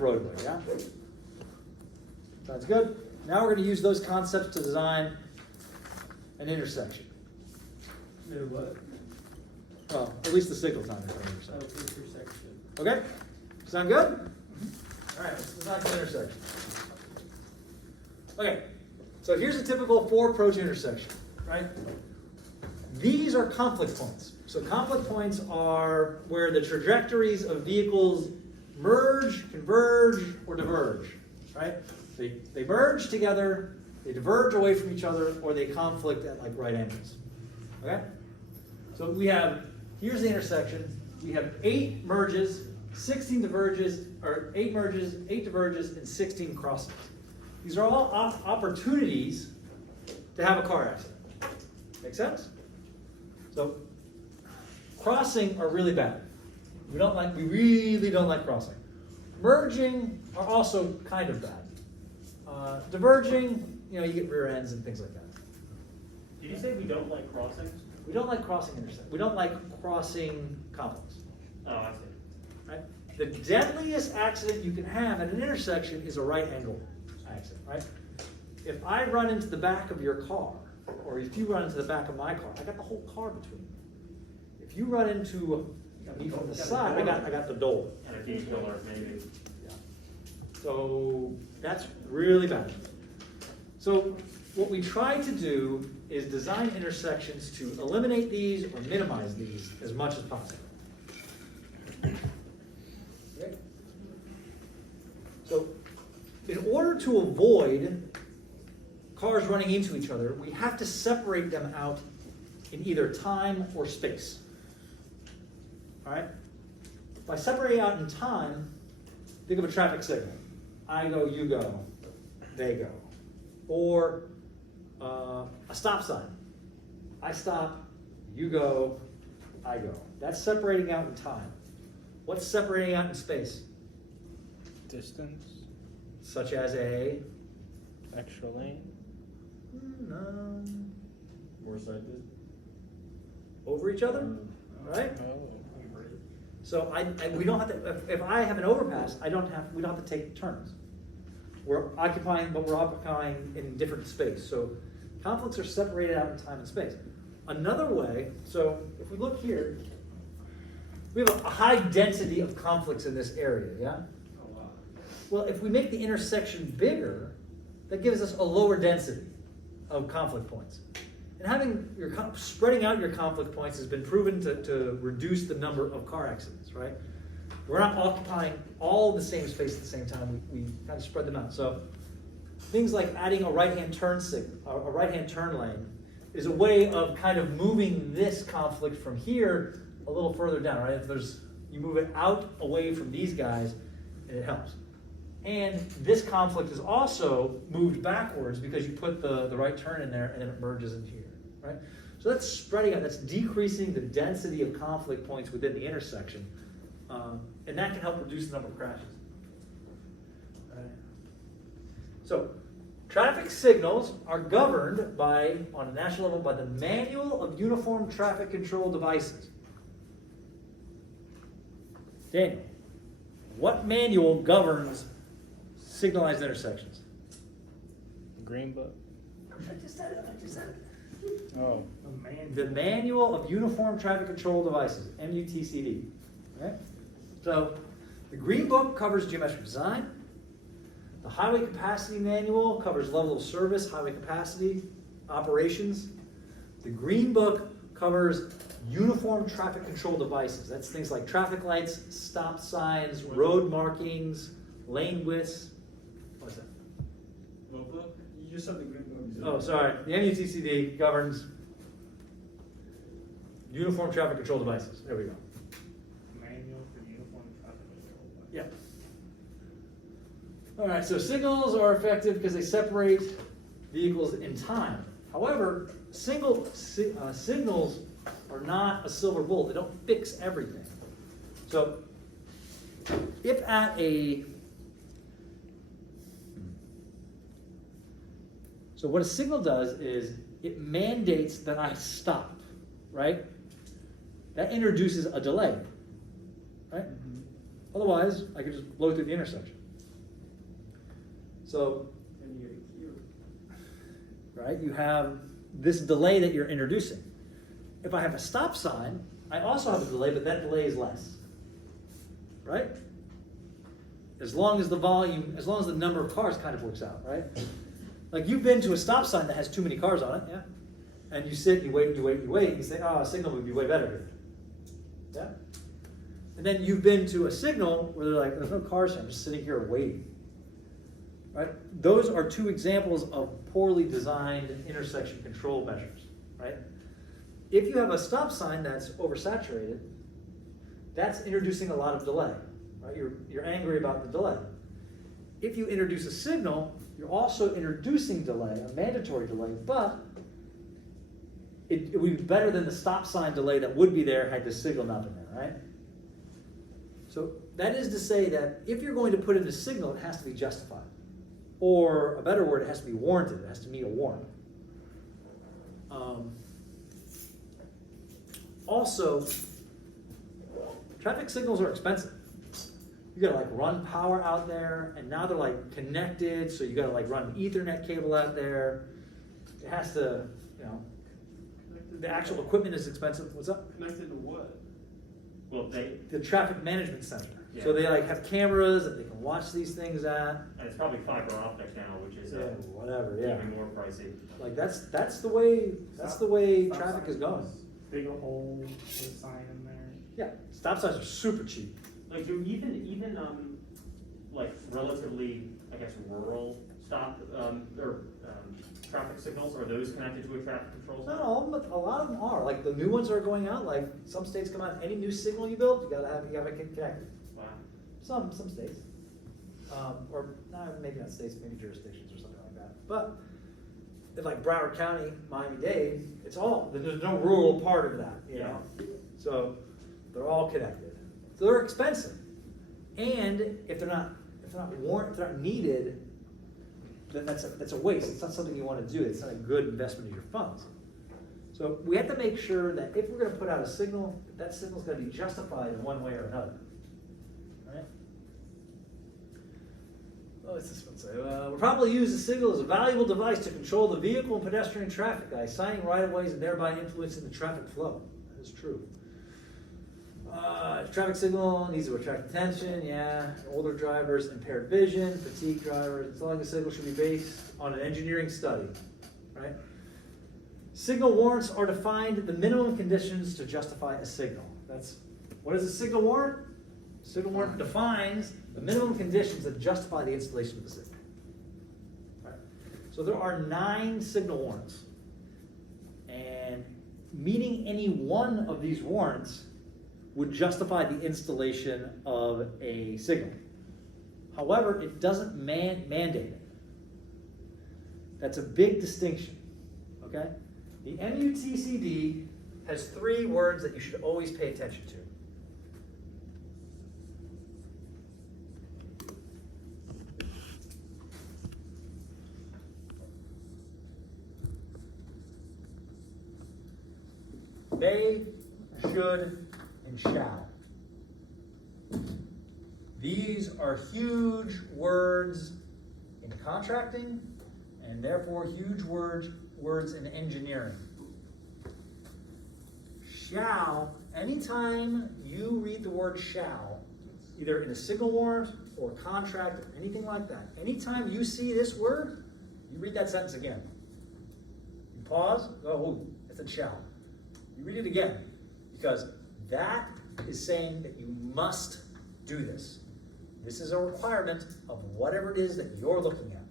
roadway, yeah? Sounds good? Now we're going to use those concepts to design an intersection. No what? Well, at least the signal time is an Oh, intersection. intersection. Okay? Sound good? All right, let's design the intersection. Okay, so here's a typical four-approach intersection, right? These are conflict points. So conflict points are where the trajectories of vehicles merge, converge, or diverge, right? They merge together, they diverge away from each other, or they conflict at like right angles, okay? So we have, here's the intersection. We have 8 merges, 16 diverges, or 8 merges, 8 diverges, and 16 crossings. These are all opportunities to have a car accident. Make sense? So crossing are really bad. We really don't like crossing. Merging are also kind of bad. Diverging, you get rear ends and things like that. Did you say we don't like crossings? We don't like crossing intersections. We don't like crossing conflicts. Oh, I see. Right? The deadliest accident you can have at an intersection is a right angle accident, right? If I run into the back of your car, or if you run into the back of my car, I got the whole car between me. If you run into me from the side, I got the door. And a key pillar, maybe. Yeah. So that's really bad. So what we try to do is design intersections to eliminate these or minimize these as much as possible. Okay. So in order to avoid cars running into each other, we have to separate them out in either time or space. All right? By separating out in time, think of a traffic signal. I go, you go, they go. Or a stop sign. I stop, you go, I go. That's separating out in time. What's separating out in space? Distance, Such as a... extra lane. No. More side distance. Over each other, right? Oh. So we don't have to, if I have an overpass, we don't have to take turns. We're occupying in different space. So conflicts are separated out in time and space. Another way, so if we look here, we have a high density of conflicts in this area, yeah? Oh, wow. Well, if we make the intersection bigger, that gives us a lower density of conflict points. And spreading out your conflict points has been proven to reduce the number of car accidents, right? We're not occupying all the same space at the same time. We kind of spread them out. So things like adding a right-hand turn lane is a way of kind of moving this conflict from here a little further down, right? You move it out away from these guys, and it helps. And this conflict is also moved backwards because you put the right turn in there and then it merges in here, right? So that's spreading out, that's decreasing the density of conflict points within the intersection. And that can help reduce the number of crashes. Right. So traffic signals are governed on a national level by the Manual of Uniform Traffic Control Devices. Daniel, what manual governs signalized intersections? Green book. I just said it. Oh. The Manual of Uniform Traffic Control Devices, MUTCD. Okay? So the Green Book covers geometric design. The Highway Capacity Manual covers level of service, highway capacity, operations. The Green Book covers uniform traffic control devices. That's things like traffic lights, stop signs, road markings, lane widths. What's that? What book? You just said the green book. Oh, sorry. The MUTCD governs uniform traffic control devices. There we go. Manual for uniform traffic control. Yeah. All right, so signals are effective because they separate vehicles in time. However, signals are not a silver bullet. They don't fix everything. So if so what a signal does is it mandates that I stop, right? That introduces a delay, right? Otherwise, I could just blow through the intersection. So, And you get a queue. right, you have this delay that you're introducing. If I have a stop sign, I also have a delay, but that delay is less. Right? As long as the volume, as long as the number of cars kind of works out, right? Like you've been to a stop sign that has too many cars on it, yeah? And you sit, you wait, you wait, you wait, and you say, oh, a signal would be way better here. Yeah? And then you've been to a signal where they're like, there's no cars here, I'm just sitting here waiting. Right? Those are two examples of poorly designed intersection control measures, right? If you have a stop sign that's oversaturated, that's introducing a lot of delay, right? You're angry about the delay. If you introduce a signal, you're also introducing delay, a mandatory delay, but it would be better than the stop sign delay that would be there had the signal not been there, right? So that is to say that if you're going to put in a signal, it has to be justified. Or a better word, it has to be warranted. It has to meet a warrant. Also, traffic signals are expensive. You gotta like run power out there, and now they're like connected, so you gotta like run an Ethernet cable out there. It has to, you know, the actual equipment is expensive. What's up? Connected to what? Well, The traffic management center. Yeah. So they like have cameras that they can watch these things at. and it's probably fiber optics now, which is Whatever, yeah. even more pricey. Like that's the way traffic is going. Big a hole, put a sign in there. Yeah, stop signs are super cheap. Like, do even like relatively, I guess, rural traffic signals, are those connected to a traffic control sign? Not all of them, but a lot of them are. Like the new ones are going out. Like some states come out. Any new signal you build, you gotta get connected. Wow. Some states, or maybe not states, maybe jurisdictions or something like that. But if like Broward County, Miami-Dade, it's all there's no rural part of that, you know. So they're all connected. So they're expensive, and if they're not needed, then that's a waste. It's not something you want to do. It's not a good investment of your funds. So we have to make sure that if we're going to put out a signal, that signal's going to be justified in one way or another. Right? What does this one say? We'll probably use the signal as a valuable device to control the vehicle and pedestrian traffic by assigning right-of-ways and thereby influencing the traffic flow. That is true. Traffic signal needs to attract attention, yeah. Older drivers, impaired vision, fatigue drivers. Installing the signal should be based on an engineering study, right? Signal warrants are defined the minimum conditions to justify a signal. What is a signal warrant? A signal warrant defines the minimum conditions that justify the installation of the signal. Right? So there are 9 signal warrants, and meeting any one of these warrants would justify the installation of a signal. However, it doesn't mandate it. That's a big distinction, okay? The MUTCD has 3 words that you should always pay attention to. May, should, and shall. These are huge words in contracting, and therefore huge words in engineering. Shall, anytime you read the word shall, either in a signal warrant or contract, or anything like that, anytime you see this word, you read that sentence again. You pause, go, oh, it said shall. You read it again, because that is saying that you must do this. This is a requirement of whatever it is that you're looking at.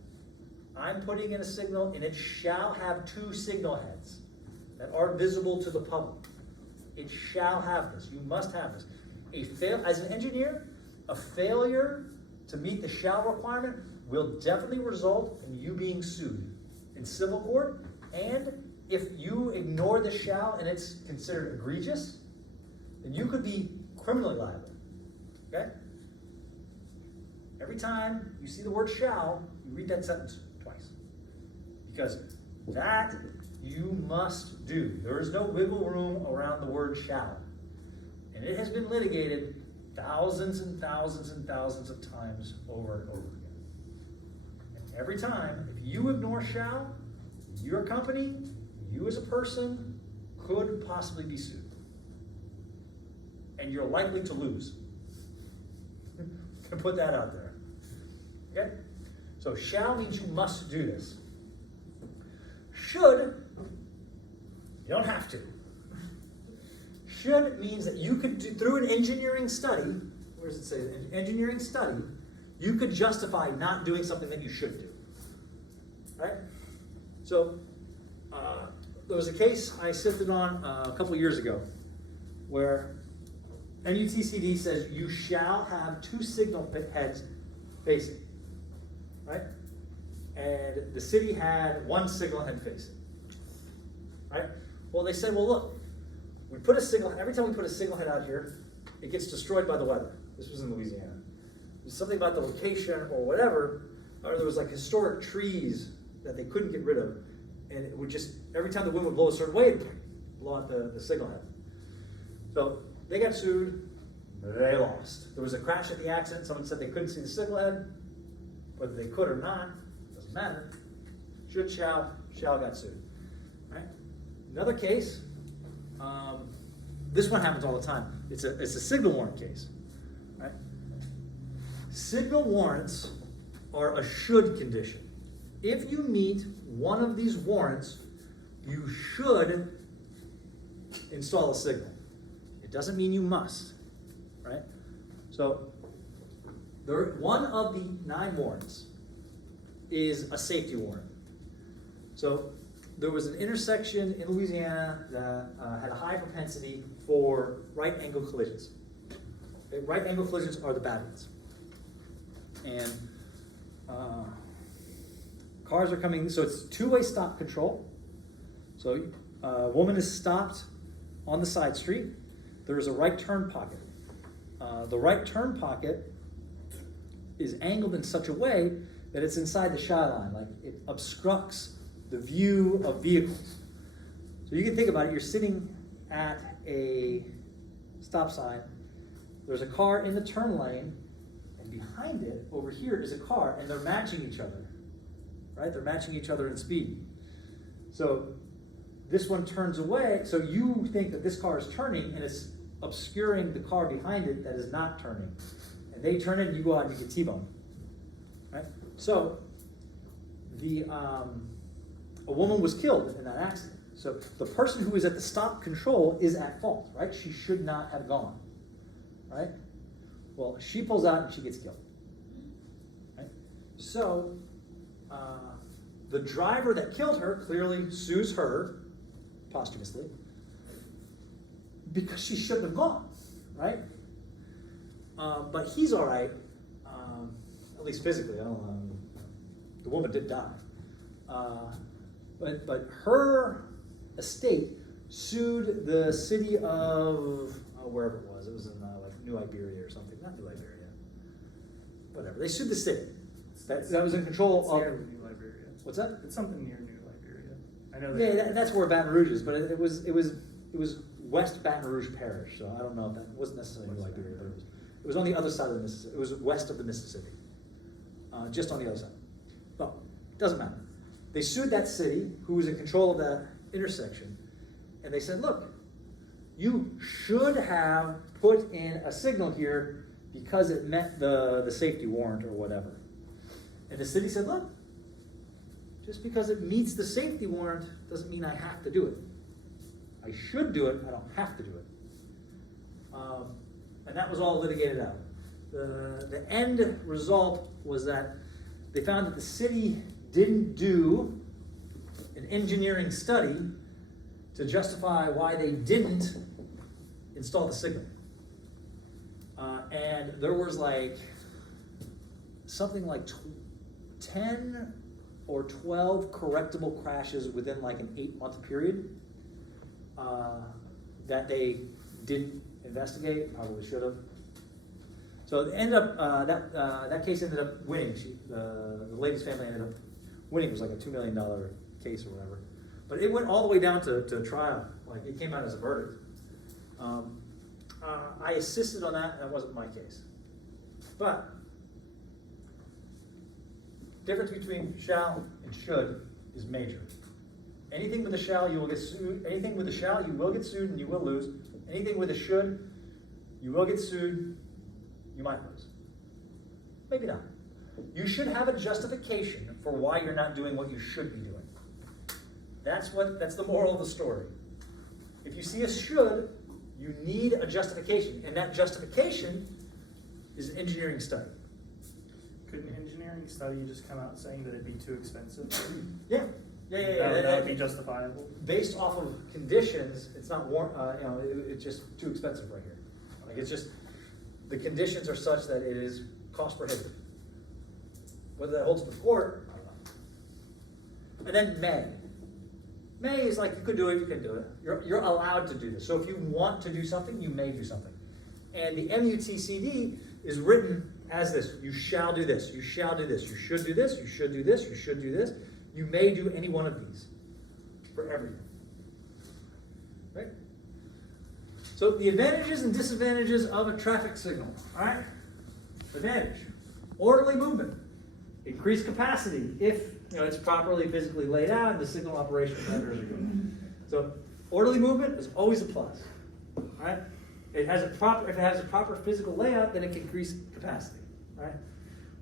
I'm putting in a signal, and it shall have 2 signal heads that are visible to the public. It shall have this. You must have this. As an engineer, a failure to meet the shall requirement will definitely result in you being sued in civil court, and if you ignore the shall and it's considered egregious, then you could be criminally liable, okay? Every time you see the word shall, you read that sentence twice. Because that you must do. There is no wiggle room around the word shall. And it has been litigated thousands and thousands and thousands of times over and over again. And every time, if you ignore shall, your company, you as a person, could possibly be sued. And you're likely to lose. To put that out there. Okay? So shall means you must do this. Should, you don't have to. Should means that you could do, through an engineering study, where does it say? An engineering study, you could justify not doing something that you should do. Right? So, there was a case I sifted on a couple years ago where NUTCD says you shall have 2 signal heads facing. Right? And the city had 1 signal head facing. Right? Well, they said, well, look, we put a signal, every time we put a signal head out here, it gets destroyed by the weather. This was in Louisiana. There's something about the location or whatever, or there was like historic trees that they couldn't get rid of. And it would just, every time the wind would blow a certain way, it'd blow out the signal head. So they got sued, they lost. There was a crash at the accident, someone said they couldn't see the signal head. Whether they could or not, doesn't matter. Should, shall got sued. Right? Another case, this one happens all the time. It's a signal warrant case. Right? Signal warrants are a should condition. If you meet one of these warrants, you should install a signal. It doesn't mean you must. Right? So, one of the 9 warrants is a safety warrant. So there was an intersection in Louisiana that had a high propensity for right angle collisions. Okay, right angle collisions are the bad ones. And cars are coming, so it's 2-way stop control. So a woman is stopped on the side street. There is a right turn pocket. The right turn pocket is angled in such a way that it's inside the shy line, like it obstructs the view of vehicles. So you can think about it, you're sitting at a stop sign, there's a car in the turn lane, and behind it, over here, is a car, and they're matching each other, right? They're matching each other in speed. So this one turns away, so you think that this car is turning, and it's obscuring the car behind it that is not turning. And they turn in, you go out and you get T-boned. Right? So, a woman was killed in that accident. So the person who is at the stop control is at fault, right? She should not have gone, right? Well, she pulls out and she gets killed, right? So the driver that killed her clearly sues her posthumously because she shouldn't have gone, right? But he's all right, at least physically. I don't know. The woman did die. But her estate sued the city of wherever it was. It was in like New Iberia or something. Not New Iberia. Whatever. They sued the city. That was in control It's of. near New Liberia. What's that? It's something near New Liberia. I know Yeah, that. that's where Baton Rouge is. But it was West Baton Rouge Parish. So I don't know if that wasn't necessarily New Iberia, but it was on the other side of the Mississippi. It was west of the Mississippi, just on the other side. Well, doesn't matter. They sued that city, who was in control of that intersection, and they said, look, you should have put in a signal here because it met the safety warrant or whatever. And the city said, look, just because it meets the safety warrant doesn't mean I have to do it. I should do it, I don't have to do it. And that was all litigated out. The end result was that they found that the city didn't do an engineering study to justify why they didn't install the signal. And there was like something like 10 or 12 correctable crashes within like an 8-month period that they didn't investigate, probably should have. So it ended up, that case ended up winning. The lady's family ended up winning. It was like a $2 million case or whatever. But it went all the way down to trial. Like it came out as a verdict. I assisted on that. That wasn't my case. But difference between shall and should is major. Anything with a shall, you will get sued. Anything with a shall, you will get sued and you will lose. Anything with a should, you will get sued, you might lose. Maybe not. You should have a justification for why you're not doing what you should be doing. That's the moral of the story. If you see a should, you need a justification, and that justification is an engineering study. Could an engineering study just come out saying that it'd be too expensive? Yeah. That would be justifiable. Based off of conditions, it's not it's just too expensive right here. Like it's just, the conditions are such that it is cost prohibitive. Whether that holds the court, I don't know. And then may. May is like you could do it, you can do it. You're allowed to do this. So if you want to do something, you may do something. And the MUTCD is written as this: you shall do this, you shall do this, you should do this, you should do this, you should do this. You may do any one of these for everything. Right? So the advantages and disadvantages of a traffic signal. All right? Advantage: orderly movement, increased capacity if it's properly physically laid out and the signal operation parameters are good. So orderly movement is always a plus. All right? If it has a proper physical layout, then it can increase capacity. All right?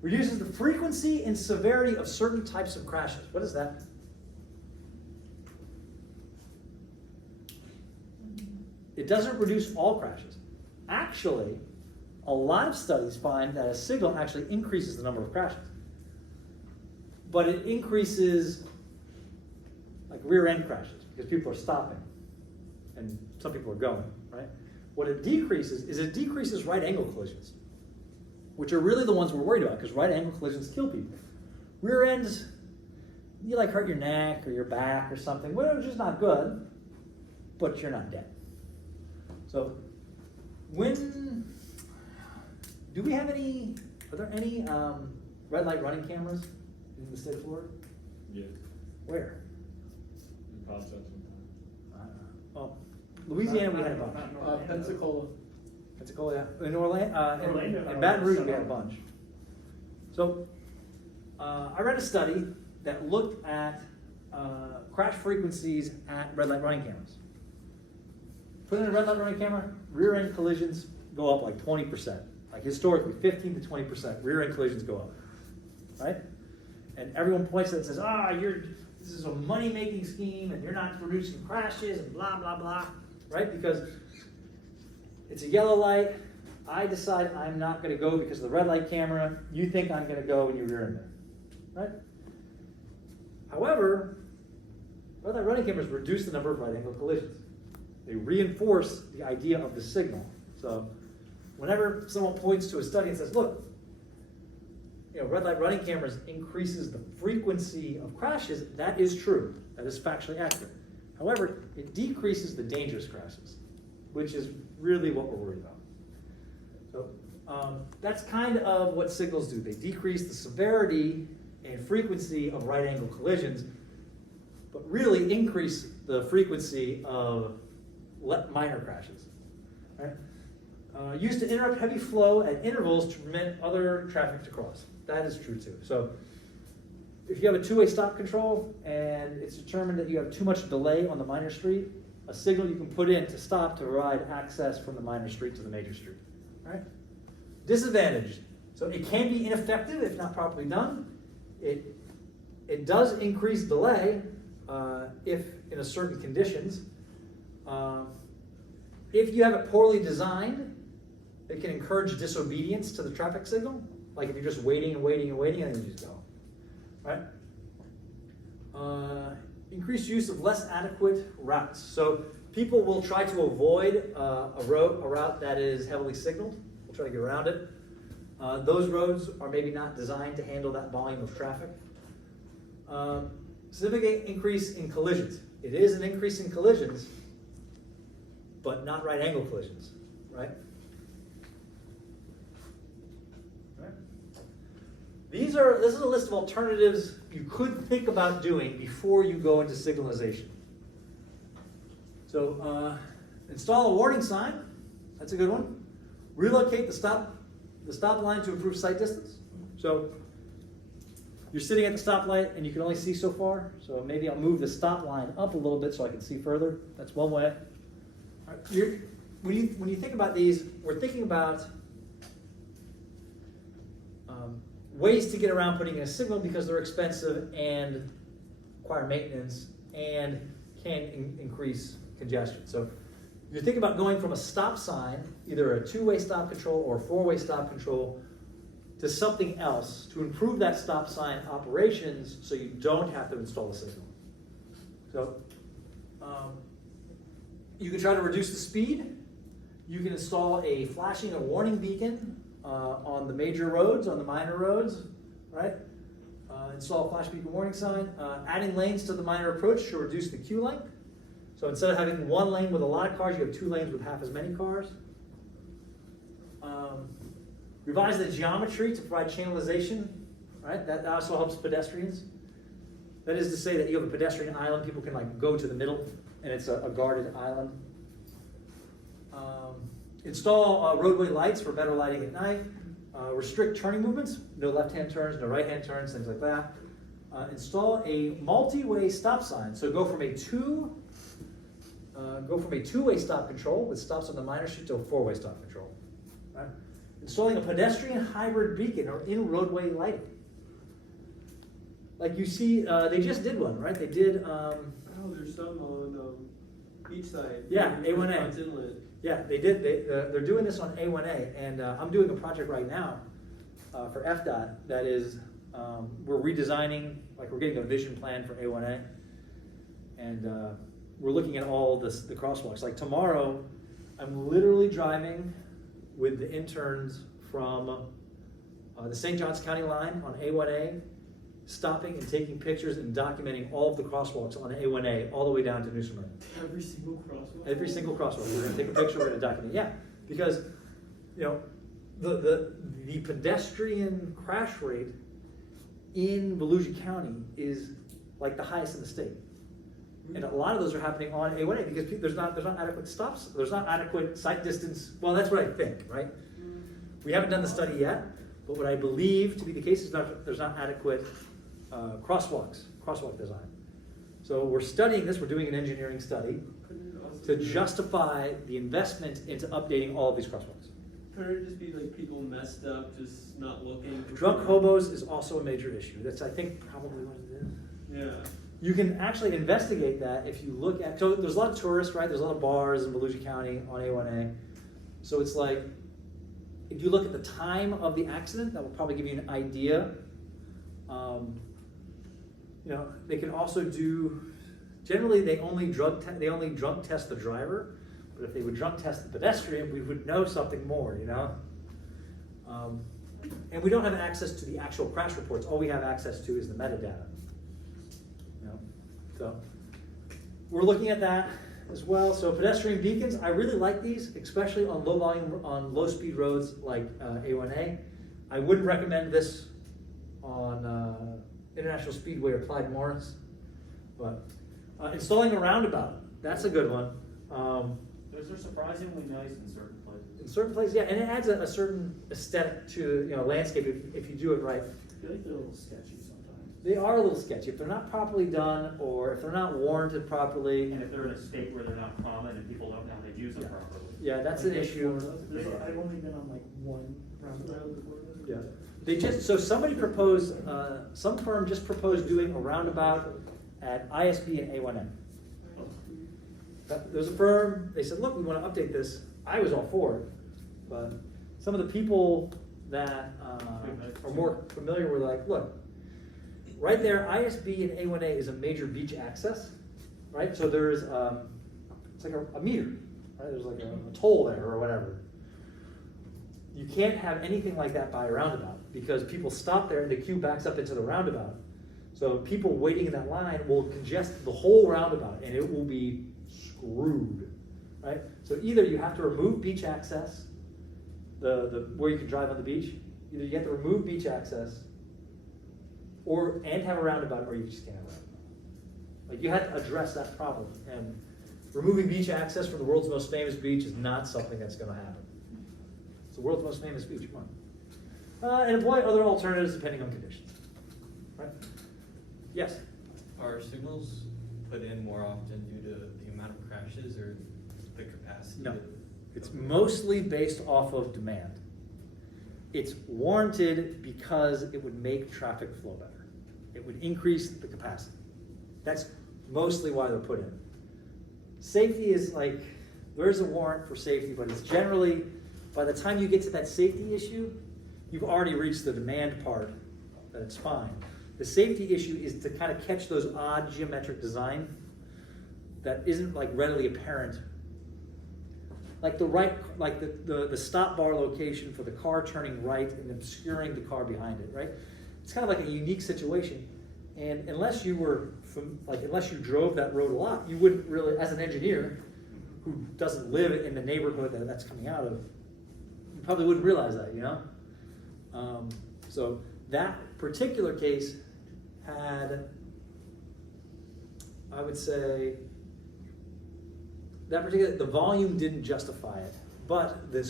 Reduces the frequency and severity of certain types of crashes. What is that? It doesn't reduce all crashes. Actually, a lot of studies find that a signal actually increases the number of crashes. But it increases like rear end crashes because people are stopping and some people are going, right? What it decreases is it decreases right angle collisions, which are really the ones we're worried about because right angle collisions kill people. Rear ends, you like hurt your neck or your back or something, which is not good, but you're not dead. So are there any red light running cameras in the state of Florida? Yeah. Where? It pops up sometimes. Well, Louisiana we had a bunch. Pensacola. Pensacola, yeah. In Orlando, Orlando. in Baton Rouge we had a bunch. So I read a study that looked at crash frequencies at red light running cameras. Put in a red light running camera, rear end collisions go up like 20%. Like historically, 15 to 20% rear end collisions go up, right? And everyone points at it and says, this is a money-making scheme and you're not producing crashes and blah, blah, blah, right? Because it's a yellow light. I decide I'm not going to go because of the red light camera. You think I'm going to go and you rear end there, right? However, red light running cameras reduce the number of right angle collisions. They reinforce the idea of the signal. So whenever someone points to a study and says, look, red light running cameras increases the frequency of crashes, that is true. That is factually accurate. However, it decreases the dangerous crashes, which is really what we're worried about. So that's kind of what signals do. They decrease the severity and frequency of right angle collisions, but really increase the frequency of minor crashes. Right? Used to interrupt heavy flow at intervals to permit other traffic to cross. That is true too. So if you have a two-way stop control and it's determined that you have too much delay on the minor street, a signal you can put in to stop to provide access from the minor street to the major street. All right? Disadvantage. So it can be ineffective if not properly done. It does increase delay if in a certain conditions. If you have it poorly designed, it can encourage disobedience to the traffic signal. Like if you're just waiting and waiting and waiting and then you just go. Right? Increased use of less adequate routes. So people will try to avoid a route that is heavily signaled. We'll try to get around it. Those roads are maybe not designed to handle that volume of traffic. Significant increase in collisions. It is an increase in collisions, but not right angle collisions, right? This is a list of alternatives you could think about doing before you go into signalization. So install a warning sign. That's a good one. Relocate the stop line to improve sight distance. So you're sitting at the stoplight and you can only see so far, so maybe I'll move the stop line up a little bit so I can see further. That's one way. All right, when you think about these, we're thinking about ways to get around putting in a signal because they're expensive and require maintenance and can increase congestion. So you're thinking about going from a stop sign, either a two-way stop control or a four-way stop control, to something else to improve that stop sign operations so you don't have to install a signal. So you can try to reduce the speed. You can install a flashing or warning beacon on the major roads, on the minor roads, right? Install a flash beacon warning sign. Adding lanes to the minor approach to reduce the queue length. So instead of having one lane with a lot of cars, you have two lanes with half as many cars. Revise the geometry to provide channelization, right? That also helps pedestrians. That is to say that you have a pedestrian island, people can like go to the middle, and it's a guarded island. Install roadway lights for better lighting at night. Restrict turning movements, no left-hand turns, no right-hand turns, things like that. Install a multi-way stop sign. So go from a two-way stop control with stops on the minor street to a four-way stop control. Right? Installing a pedestrian hybrid beacon or in roadway lighting. Like you see, they just did one, right? They did. Oh, there's some on each side. Yeah, A1A. Response Inlet. Yeah, they did. They're doing this on A1A, and I'm doing a project right now for FDOT that is, we're redesigning, like we're getting a vision plan for A1A, and we're looking at all the crosswalks. Like tomorrow, I'm literally driving with the interns from the St. Johns County line on A1A, stopping and taking pictures and documenting all of the crosswalks on A1A all the way down to New Smyrna. Every single crosswalk? Every single crosswalk. We're going to take a picture, we're going to document. Yeah, because you know the pedestrian crash rate in Volusia County is like the highest in the state. And a lot of those are happening on A1A because there's not adequate stops, there's not adequate sight distance. Well, that's what I think, right? We haven't done the study yet, but what I believe to be the case is there's not adequate crosswalk design. So we're studying this, we're doing an engineering study to justify the investment into updating all of these crosswalks. Could it just be like people messed up, just not looking? Drunk hobos is also a major issue. That's, I think, probably what it is. Yeah. You can actually investigate that if you look at, so there's a lot of tourists, right? There's a lot of bars in Volusia County on A1A. So it's like, if you look at the time of the accident, that will probably give you an idea. You know, they can also do, generally they only drunk test the driver, but if they would drunk test the pedestrian, we would know something more, you know? And we don't have access to the actual crash reports. All we have access to is the metadata. You know? So we're looking at that as well. So pedestrian beacons, I really like these, especially on low volume, on low speed roads like A1A. I wouldn't recommend this on International Speedway or Clyde Morris, but installing a roundabout, that's a good one. Those are surprisingly nice in certain places. In certain places, yeah, and it adds a certain aesthetic to landscape if you do it right. I feel like they're a little sketchy sometimes. They are a little sketchy if they're not properly done or if they're not warranted properly. And if they're in a state where they're not common and people don't know how to use them properly. Yeah, that's an issue. I've only been on like one roundabout before. Yeah. So somebody proposed, some firm just proposed doing a roundabout at ISB and A1M. There's a firm, they said, look, we want to update this. I was all for it, but some of the people that are more familiar were like, look, right there, ISB and A1A is a major beach access, right? So there's, it's like a meter, right? There's like a toll there or whatever. You can't have anything like that by a roundabout because people stop there and the queue backs up into the roundabout. So people waiting in that line will congest the whole roundabout and it will be screwed, right? So either you have to remove beach access, the where you can drive on the beach, either you have to remove beach access and have a roundabout, or you just can't have a roundabout. Like you have to address that problem, and removing beach access from the world's most famous beach is not something that's going to happen. It's the world's most famous beach, come on. And employ other alternatives depending on conditions. right? Yes? Are signals put in more often due to the amount of crashes or the capacity? No. of- It's mostly based off of demand. It's warranted because it would make traffic flow better. It would increase the capacity. That's mostly why they're put in. Safety is like, there's a warrant for safety, but it's generally, by the time you get to that safety issue, you've already reached the demand part, that it's fine. The safety issue is to kind of catch those odd geometric design that isn't like readily apparent. Like the stop bar location for the car turning right and obscuring the car behind it, right? It's kind of like a unique situation. And unless you were unless you drove that road a lot, you wouldn't really, as an engineer who doesn't live in the neighborhood that that's coming out of, you probably wouldn't realize that, you know? So that particular case had, I would say, the volume didn't justify it, but the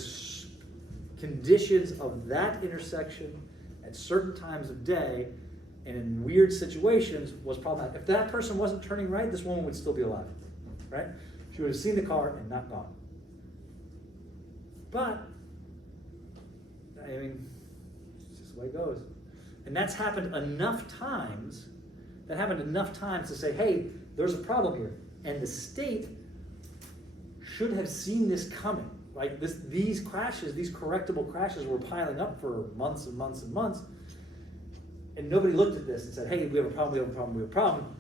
conditions of that intersection at certain times of day and in weird situations was problematic. If that person wasn't turning right, this woman would still be alive, right? She would have seen the car and not gone. But, I mean, it's just the way it goes. And that's happened enough times, to say, hey, there's a problem here. And the state should have seen this coming. Like these crashes, these correctable crashes were piling up for months and months and months. And nobody looked at this and said, hey, we have a problem, we have a problem, we have a problem,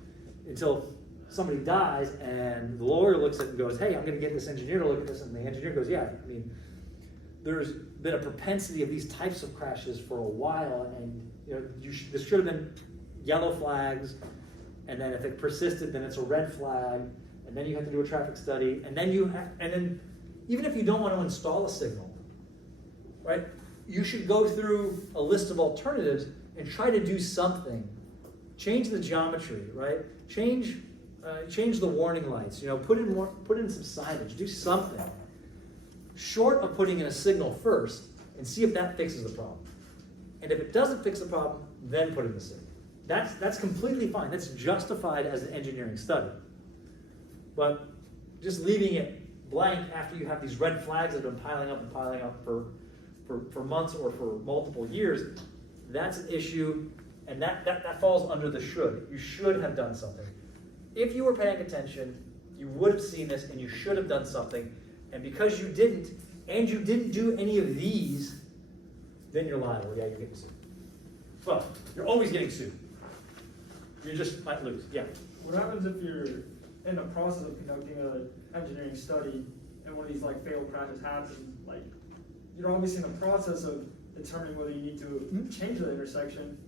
until somebody dies and the lawyer looks at it and goes, hey, I'm going to get this engineer to look at this. And the engineer goes, yeah, I mean, there's been a propensity of these types of crashes for a while, and you know, this should have been yellow flags, and then if it persisted, then it's a red flag, and then you have to do a traffic study, and then even if you don't want to install a signal, right, you should go through a list of alternatives and try to do something. Change the geometry, right? Change the warning lights. You know, put in some signage. Do something short of putting in a signal first, and see if that fixes the problem. And if it doesn't fix the problem, then put in the signal. That's completely fine. That's justified as an engineering study. But just leaving it blank after you have these red flags that have been piling up for months or for multiple years, that's an issue, and that falls under the should. You should have done something. If you were paying attention, you would have seen this, and you should have done something. And because you didn't, and you didn't do any of these, then you're liable. Yeah, you're getting sued. Well, you're always getting sued. You just might lose. Yeah. What happens if you're in the process of conducting an engineering study and one of these like fatal crashes happens? Like, you're obviously in the process of determining whether you need to change the intersection,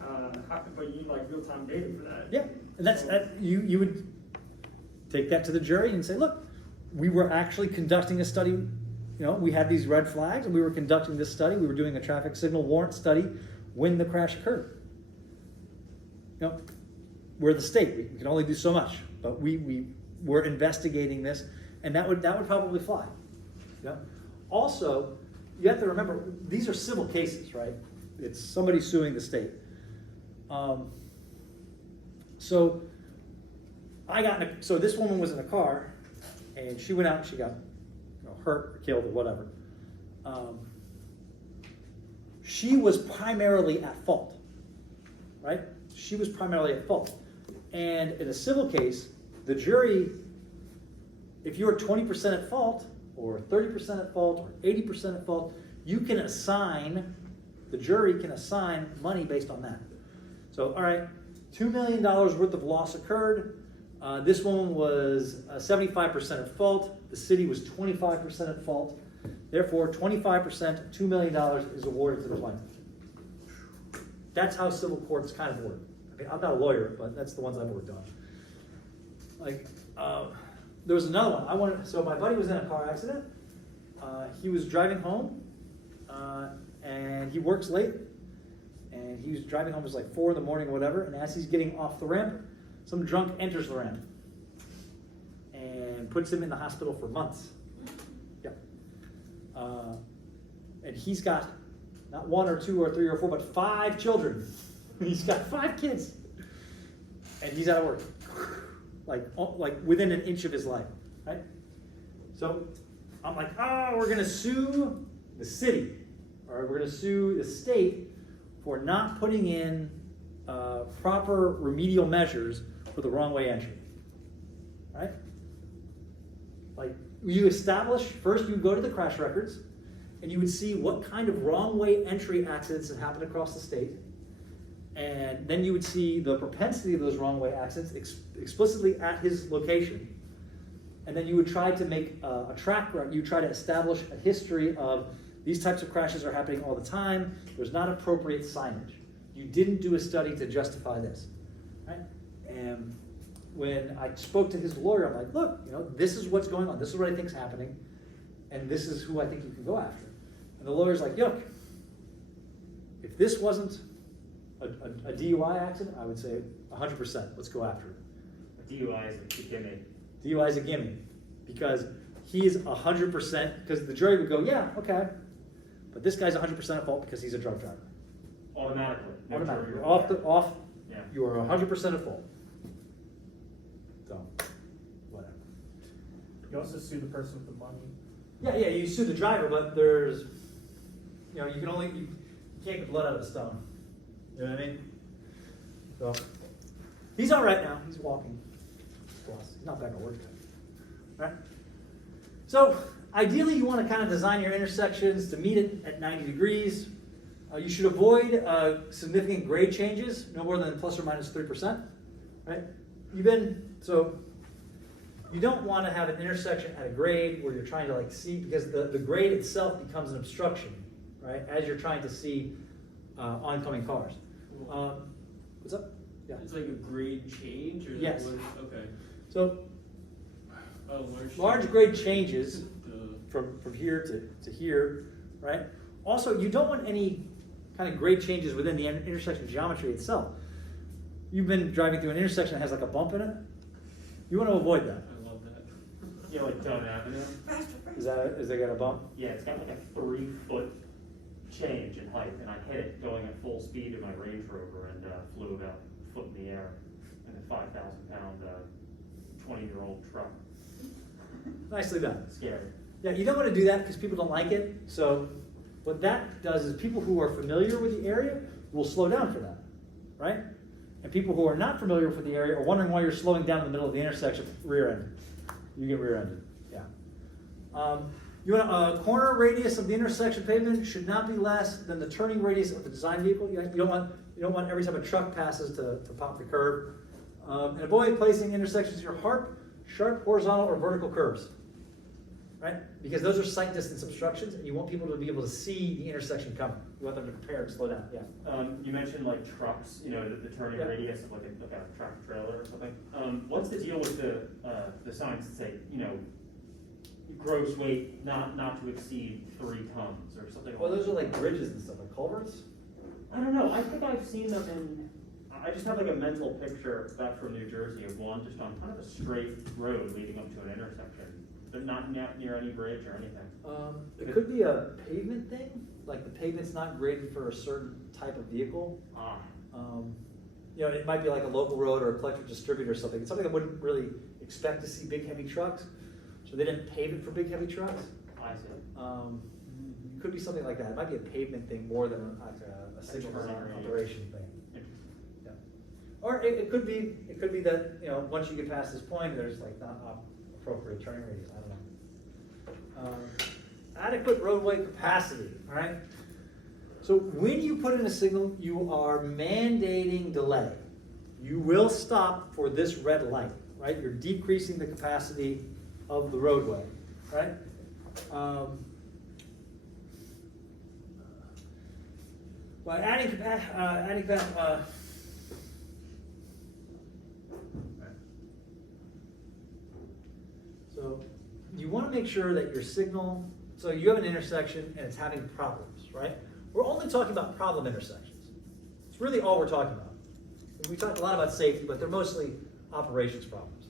but you need like real-time data for that. Yeah, and you would take that to the jury and say, look, we were actually conducting a study. You know, we had these red flags, and we were conducting this study. We were doing a traffic signal warrant study when the crash occurred. You know, we're the state. We can only do so much, but we were investigating this, and that would probably fly. You know? Also, you have to remember, these are civil cases, right? It's somebody suing the state. So this woman was in a car, and she went out and she got hurt or killed or whatever. She was primarily at fault, right? She was primarily at fault. And in a civil case, the jury, if you're 20% at fault, or 30% at fault, or 80% at fault, the jury can assign money based on that. So, all right, $2 million worth of loss occurred. This woman was 75% at fault. The city was 25% at fault. Therefore, 25%, $2 million is awarded to the plaintiff. That's how civil courts kind of work. I mean, I'm not a lawyer, but that's the ones I've worked on. Like, there was another one. So my buddy was in a car accident. He was driving home, and he works late. And he was driving home, it was like 4 in the morning or whatever. And as he's getting off the ramp, some drunk enters the ramp and puts him in the hospital for months. Yeah. And he's got not 1 or 2 or 3 or 4, but 5 children. He's got 5 kids, and he's out of work, like within an inch of his life, right? So I'm like, we're gonna sue the city, or we're gonna sue the state for not putting in proper remedial measures for the wrong way entry, right? Like you establish, first you go to the crash records, and you would see what kind of wrong way entry accidents have happened across the state. And then you would see the propensity of those wrong way accidents explicitly at his location. And then you would try to make a track record, you try to establish a history of these types of crashes are happening all the time, there's not appropriate signage. You didn't do a study to justify this, right? And when I spoke to his lawyer, I'm like, look, this is what's going on, this is what I think's happening, and this is who I think you can go after. And the lawyer's like, look, if this wasn't a DUI accident, I would say 100%, let's go after it. A DUI is a gimme. DUI is a gimme, because he is 100%, because the jury would go, yeah, okay, but this guy's 100% at fault because he's a drug driver. Automatically. Automatically, You're off, Yeah. you are 100% at fault. So, whatever. You also sue the person with the money. Yeah, you sue the driver, but there's, you can't get blood out of a stone. You know what I mean? So, he's all right now. He's walking. Plus, he's not back at work yet. Right? So, ideally, you want to kind of design your intersections to meet it at 90 degrees. You should avoid significant grade changes, no more than plus or minus 3%. Right? You don't want to have an intersection at a grade where you're trying to see, because the grade itself becomes an obstruction, right? As you're trying to see oncoming cars. What's up? Yeah. It's like a grade change, or Yes. Okay. So Oh, large grade changes Duh. from here to here, right? Also, you don't want any kind of grade changes within the intersection geometry itself. You've been driving through an intersection that has like a bump in it. You want to avoid that. I love that. Yeah, like Dunn Avenue. Is they got a bump? Yeah, it's got like a 3-foot change in height, and I hit it going at full speed in my Range Rover and flew about a foot in the air in a 5,000-pound 20-year-old truck. Nicely done. Scary. Yeah, you don't want to do that because people don't like it. So what that does is people who are familiar with the area will slow down for that, right? And people who are not familiar with the area are wondering why you're slowing down in the middle of the intersection, rear-ended. You get rear-ended, yeah. You want a corner radius of the intersection pavement should not be less than the turning radius of the design vehicle. You don't want every time a truck passes to pop the curb. And avoid placing intersections near sharp horizontal or vertical curves, right? Because those are sight distance obstructions, and you want people to be able to see the intersection coming. You want them to prepare and slow down. Yeah. You mentioned like trucks, the turning radius of like a tractor trailer or something. What's the deal with the signs that say, gross weight not to exceed 3 tons or something? Well, those are like bridges and stuff, like culverts. I don't know. I think I've seen them in. I just have like a mental picture back from New Jersey of one just on kind of a straight road leading up to an intersection, but not near any bridge or anything. It could be a pavement thing, like the pavement's not graded for a certain type of vehicle. It might be like a local road or a collector distributor or something. It's something I wouldn't really expect to see big heavy trucks, so they didn't pave it for big heavy trucks. I see. Could be something like that. It might be a pavement thing more than like a signal turning operation thing. Yeah. Or it could be that once you get past this point, there's like not appropriate turning radius. I don't know. Adequate roadway capacity. All right. So when you put in a signal, you are mandating delay. You will stop for this red light. Right. You're decreasing the capacity of the roadway. Right. By adding so you want to make sure that your signal, so you have an intersection and it's having problems, right? We're only talking about problem intersections. It's really all we're talking about. We talk a lot about safety, but they're mostly operations problems.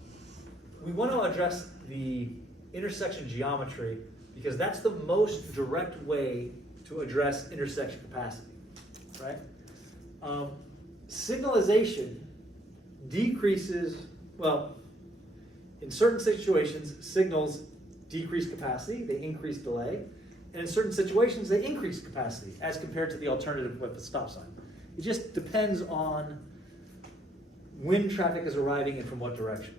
We want to address the intersection geometry because that's the most direct way to address intersection capacity. Right? signalization decreases, well, in certain situations, signals decrease capacity, they increase delay, and in certain situations, they increase capacity as compared to the alternative with the stop sign. It just depends on when traffic is arriving and from what direction.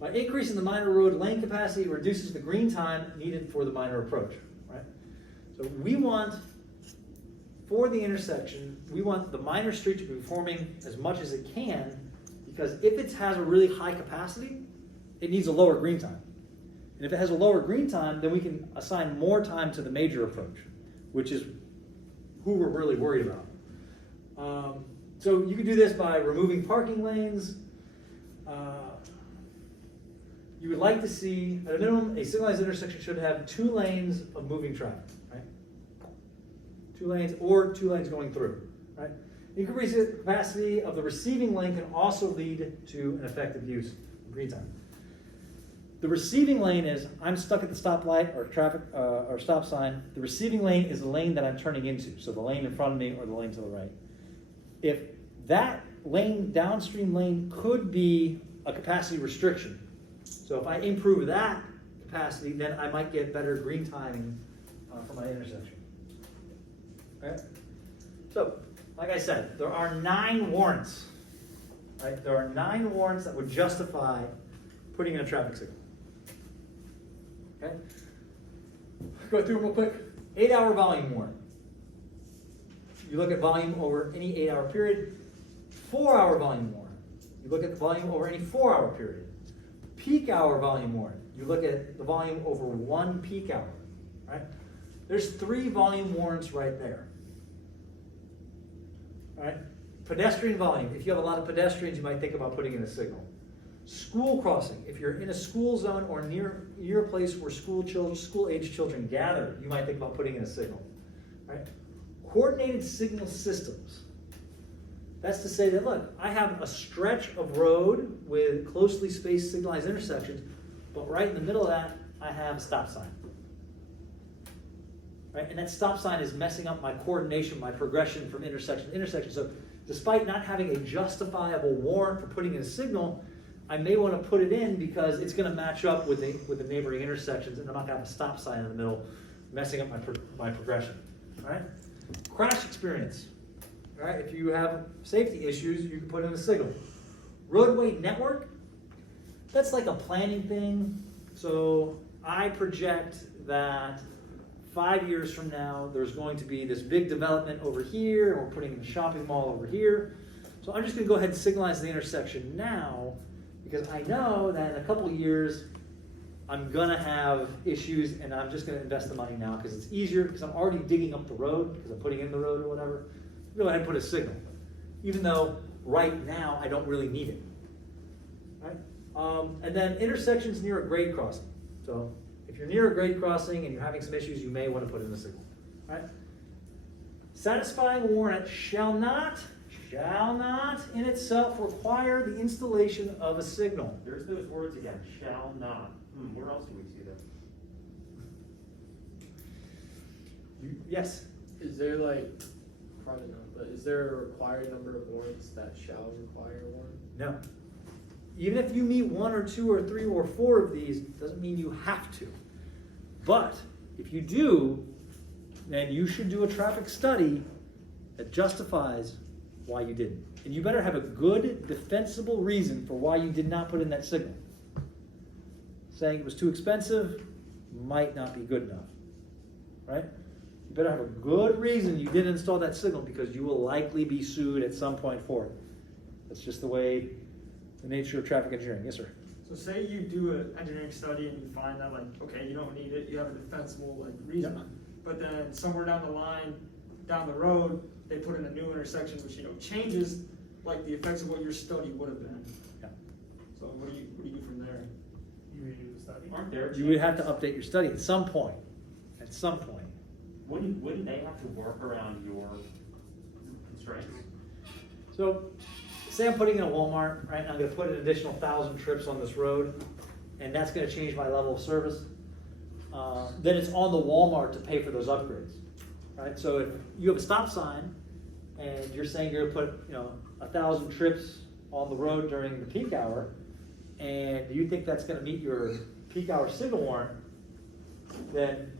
By increasing the minor road lane capacity, it reduces the green time needed for the minor approach, right? So we want, for the intersection, we want the minor street to be performing as much as it can, because if it has a really high capacity, it needs a lower green time. And if it has a lower green time, then we can assign more time to the major approach, which is who we're really worried about. So you can do this by removing parking lanes. You would like to see, at a minimum, a signalized intersection should have 2 lanes of moving traffic, right? 2 lanes or 2 lanes going through, right? Increasing the capacity of the receiving lane can also lead to an effective use of green time. The receiving lane is, I'm stuck at the stoplight or traffic or stop sign. The receiving lane is the lane that I'm turning into, so the lane in front of me or the lane to the right. If that lane, downstream lane, could be a capacity restriction, so if I improve that capacity, then I might get better green timing for my intersection. Okay? So, like I said, there are 9 warrants. Right? There are 9 warrants that would justify putting in a traffic signal. Okay? Go through them real quick. 8-hour volume warrant. You look at volume over any 8-hour period. 4-hour volume warrant. You look at the volume over any 4-hour period. Peak hour volume warrant. You look at the volume over 1 peak hour. Right? There's 3 volume warrants right there. All right? Pedestrian volume. If you have a lot of pedestrians, you might think about putting in a signal. School crossing. If you're in a school zone or near a place where school-age children gather, you might think about putting in a signal. Right? Coordinated signal systems. That's to say that, look, I have a stretch of road with closely spaced signalized intersections, but right in the middle of that, I have a stop sign. Right? And that stop sign is messing up my coordination, my progression from intersection to intersection. So despite not having a justifiable warrant for putting in a signal, I may want to put it in because it's going to match up with the neighboring intersections, and I'm not going to have a stop sign in the middle messing up my progression. All right? Crash experience. All right? If you have safety issues, you can put in a signal. Roadway network, that's like a planning thing. So I project that 5 years from now, there's going to be this big development over here, and we're putting in a shopping mall over here. So I'm just going to go ahead and signalize the intersection now, because I know that in a couple of years, I'm going to have issues, and I'm just going to invest the money now because it's easier, because I'm already digging up the road, because I'm putting in the road or whatever. Go ahead and put a signal, even though right now I don't really need it. Right? And then intersections near a grade crossing. So if you're near a grade crossing and you're having some issues, you may want to put in a signal. Right? Satisfying warrant shall not in itself require the installation of a signal. There's those words again, shall not. Where else do we see that? Yes? Is there probably not, but is there a required number of warrants that shall require a warrant? No. Even if you meet 1 or 2 or 3 or 4 of these, doesn't mean you have to. But if you do, then you should do a traffic study that justifies why you didn't. And you better have a good, defensible reason for why you did not put in that signal. Saying it was too expensive might not be good enough. Right? You better have a good reason you didn't install that signal, because you will likely be sued at some point for it. That's just the way, the nature of traffic engineering. Yes, sir? So say you do an engineering study and you find that okay, you don't need it, you have a defensible reason, but then somewhere down the line, down the road, they put in a new intersection which changes the effects of what your study would have been. Yeah. So what do you do from there? You redo the study? Aren't there? You would have to update your study at some point. At some point. Wouldn't they have to work around your constraints? So, say I'm putting in a Walmart, right? I'm going to put an additional 1,000 trips on this road, and that's going to change my level of service. Then it's on the Walmart to pay for those upgrades, right? So if you have a stop sign, and you're saying you're gonna put, 1,000 trips on the road during the peak hour, and you think that's gonna meet your peak hour signal warrant, then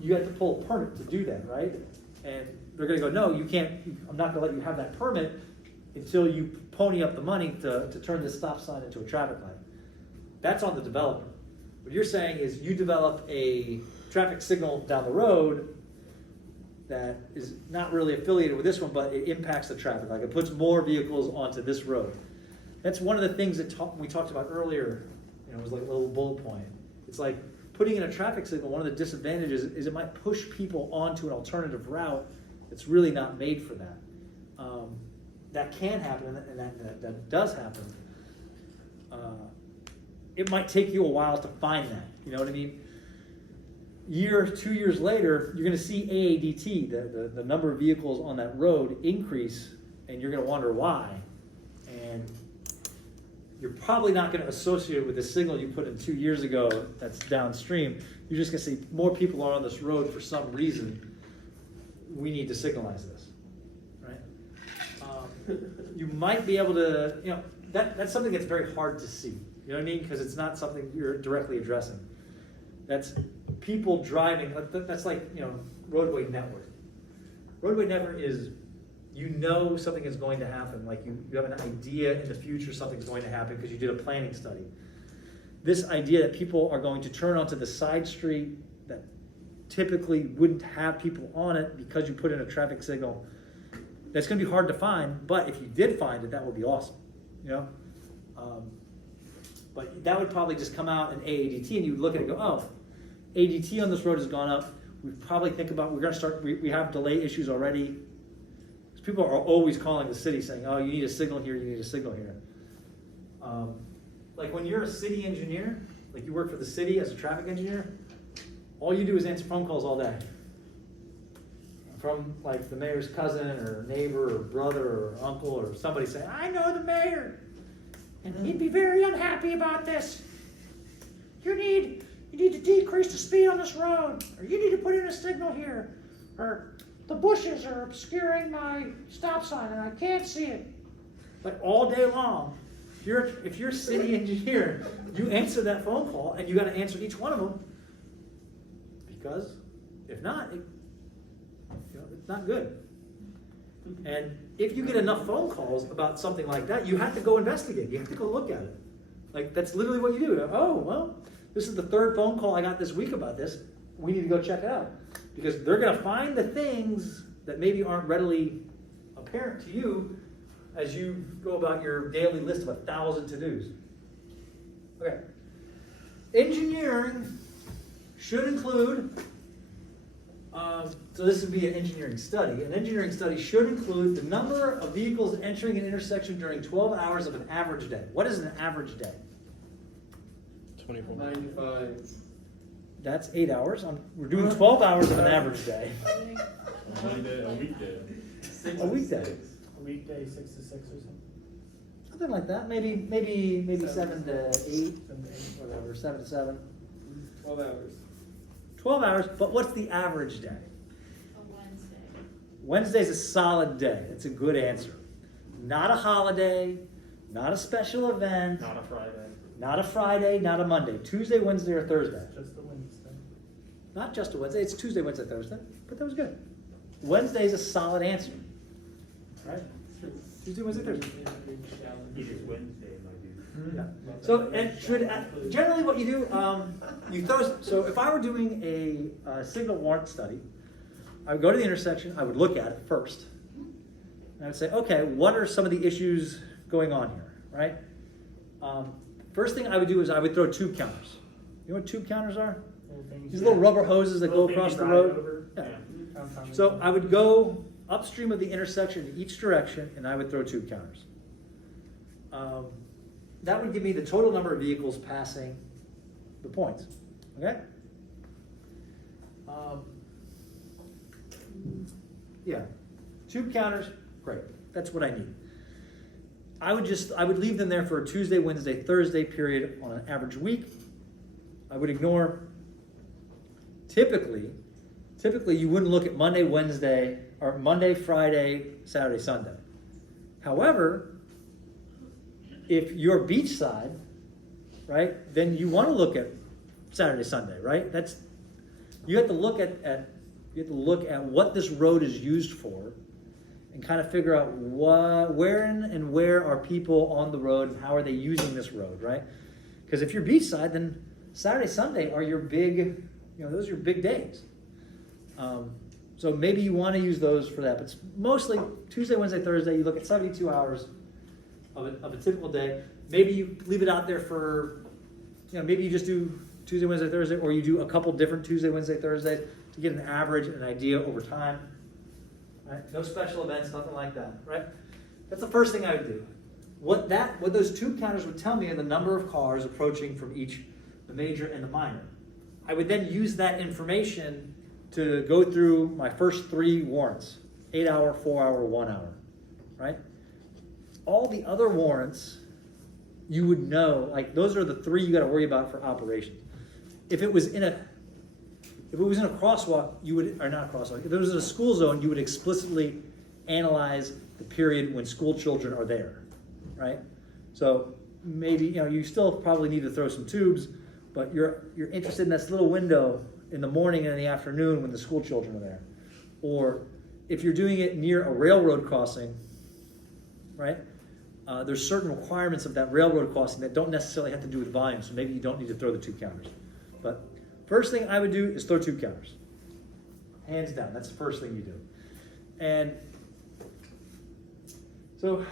you have to pull a permit to do that, right? And they're gonna go, no, you can't, I'm not gonna let you have that permit until you pony up the money to turn this stop sign into a traffic light. That's on the developer. What you're saying is you develop a traffic signal down the road that is not really affiliated with this one, but it impacts the traffic, like it puts more vehicles onto this road. That's one of the things that we talked about earlier, it was like a little bullet point. It's like putting in a traffic signal, one of the disadvantages is it might push people onto an alternative route that's really not made for that. That can happen, and that does happen. It might take you a while to find that, you know what I mean? 2 years later, you're gonna see AADT, the number of vehicles on that road increase, and you're gonna wonder why. And you're probably not gonna associate it with the signal you put in 2 years ago that's downstream. You're just gonna see more people are on this road for some reason. We need to signalize this, right? You might be able to, that's something that's very hard to see. You know what I mean? Because it's not something you're directly addressing. That's people driving, that's like, roadway network. Roadway network is, something is going to happen, like you have an idea in the future something's going to happen because you did a planning study. This idea that people are going to turn onto the side street that typically wouldn't have people on it because you put in a traffic signal, that's gonna be hard to find, but if you did find it, that would be awesome, But that would probably just come out in AADT, and you would look at it and go, oh, ADT on this road has gone up. We probably think about, we have delay issues already. Because people are always calling the city saying, oh, you need a signal here, you need a signal here. Like when you're a city engineer, like you work for the city as a traffic engineer, all you do is answer phone calls all day. From like the mayor's cousin or neighbor or brother or uncle or somebody saying, I know the mayor. And he'd be very unhappy about this. You need to decrease the speed on this road, or you need to put in a signal here, or the bushes are obscuring my stop sign and I can't see it. Like all day long, if you're a city engineer, you answer that phone call and you got to answer each one of them, because if not, it's not good. And if you get enough phone calls about something like that, you have to go investigate. You have to go look at it. Like, that's literally what you do. Oh, well, this is the third phone call I got this week about this. We need to go check it out. Because they're going to find the things that maybe aren't readily apparent to you as you go about your daily list of 1,000 to-dos. Okay. Engineering should include... so this would be an engineering study. An engineering study should include the number of vehicles entering an intersection during 12 hours of an average day. What is an average day? 24. 95. That's 8 hours. We're doing 12 hours of an average day. A weekday. A weekday. A weekday, 6 to 6 or something. Something like that. Maybe 7 to 8, whatever, 7 to 7. 12 hours. 12 hours, but what's the average day? A Wednesday. Wednesday's a solid day. That's a good answer. Not a holiday, not a special event, Not a Friday. not a Friday, not a Monday. Tuesday, Wednesday, or Thursday. Just the Wednesday. Not just a Wednesday, it's Tuesday, Wednesday, Thursday, but that was good. Wednesday's a solid answer, right? Tuesday, Wednesday, Thursday. It is Wednesday, my dude. Yeah. So, and generally what you do, you throw, so if I were doing a signal warrant study, I would go to the intersection, I would look at it first, and I would say, okay, what are some of the issues going on here, right? First thing I would do is I would throw tube counters. You know what tube counters are? These little rubber hoses that go across the road. Yeah. So I would go upstream of the intersection in each direction, and I would throw tube counters. That would give me the total number of vehicles passing the points. Okay? Yeah. Tube counters, great. That's what I need. I would leave them there for a Tuesday, Wednesday, Thursday period on an average week. I would ignore, typically you wouldn't look at Monday, Wednesday, are Monday, Friday, Saturday, Sunday. However, if you're beachside, right, then you want to look at Saturday, Sunday, right? You have to look at what this road is used for, and kind of figure out where are people on the road and how are they using this road, right? Because if you're beachside, then Saturday, Sunday are your big, those are your big days. So maybe you want to use those for that, but it's mostly Tuesday, Wednesday, Thursday. You look at 72 hours of a typical day. Maybe you leave it out there for, maybe you just do Tuesday, Wednesday, Thursday, or you do a couple different Tuesday, Wednesday, Thursdays to get an average and an idea over time. Right? No special events, nothing like that, right? That's the first thing I would do. What those tube counters would tell me are the number of cars approaching from each, the major and the minor. I would then use that information to go through my first 3 warrants, 8 hour, 4 hour, 1 hour, right? All the other warrants, you would know, like those are the 3 you got to worry about for operations. If it was in a crosswalk, you would, or not a crosswalk, if it was in a school zone, you would explicitly analyze the period when school children are there, right? So maybe, you still probably need to throw some tubes, but you're interested in this little window in the morning and in the afternoon when the school children are there. Or if you're doing it near a railroad crossing, right? There's certain requirements of that railroad crossing that don't necessarily have to do with volume, so maybe you don't need to throw the tube counters. But first thing I would do is throw tube counters. Hands down, that's the first thing you do. And so,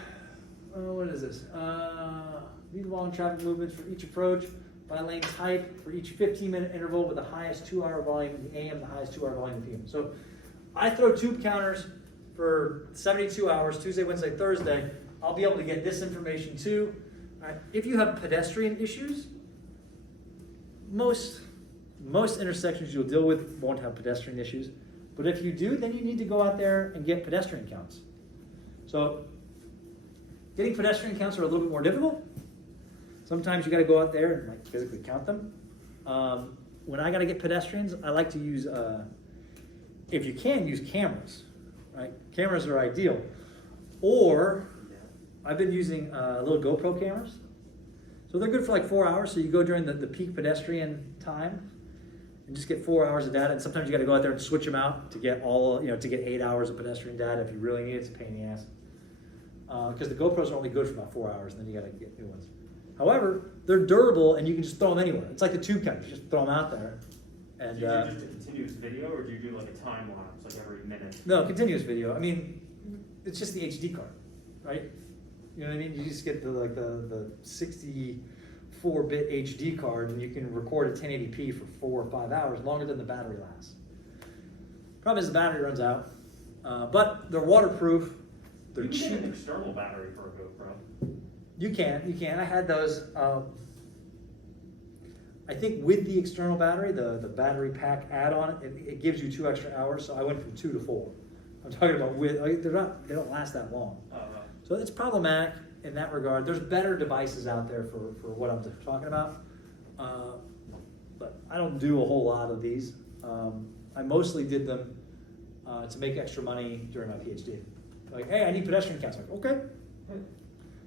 what is this? Lead along traffic movements for each approach by lane type for each 15-minute interval with the highest 2-hour volume in the AM, the highest 2-hour volume in the PM. So I throw tube counters for 72 hours, Tuesday, Wednesday, Thursday. I'll be able to get this information too. Right. If you have pedestrian issues, most intersections you'll deal with won't have pedestrian issues. But if you do, then you need to go out there and get pedestrian counts. So getting pedestrian counts are a little bit more difficult. Sometimes you got to go out there and physically count them. When I got to get pedestrians, I like to use, if you can, use cameras. Right? Cameras are ideal. Or I've been using little GoPro cameras. So they're good for like 4 hours. So you go during the peak pedestrian time and just get 4 hours of data. And sometimes you got to go out there and switch them out to get to get 8 hours of pedestrian data. If you really need it, it's a pain in the ass. Because the GoPros are only good for about 4 hours, and then you got to get new ones. However, they're durable, and you can just throw them anywhere. It's like the tube counters; you just throw them out there. And do you do just a continuous video, or do you do like a time lapse, like every minute? No, continuous video. I mean, it's just the HD card, right? You know what I mean? You just get the 64-bit HD card, and you can record at 1080p for 4 or 5 hours, longer than the battery lasts. Problem is the battery runs out, but they're waterproof. They're you can cheap. get an external battery for a GoPro. You can. I had those. I think with the external battery, the battery pack add-on, it gives you 2 extra hours. So I went from 2 to 4. I'm talking about they don't last that long. Right. So it's problematic in that regard. There's better devices out there for what I'm talking about, but I don't do a whole lot of these. I mostly did them to make extra money during my PhD. Like, hey, I need pedestrian counts. I'm like, okay.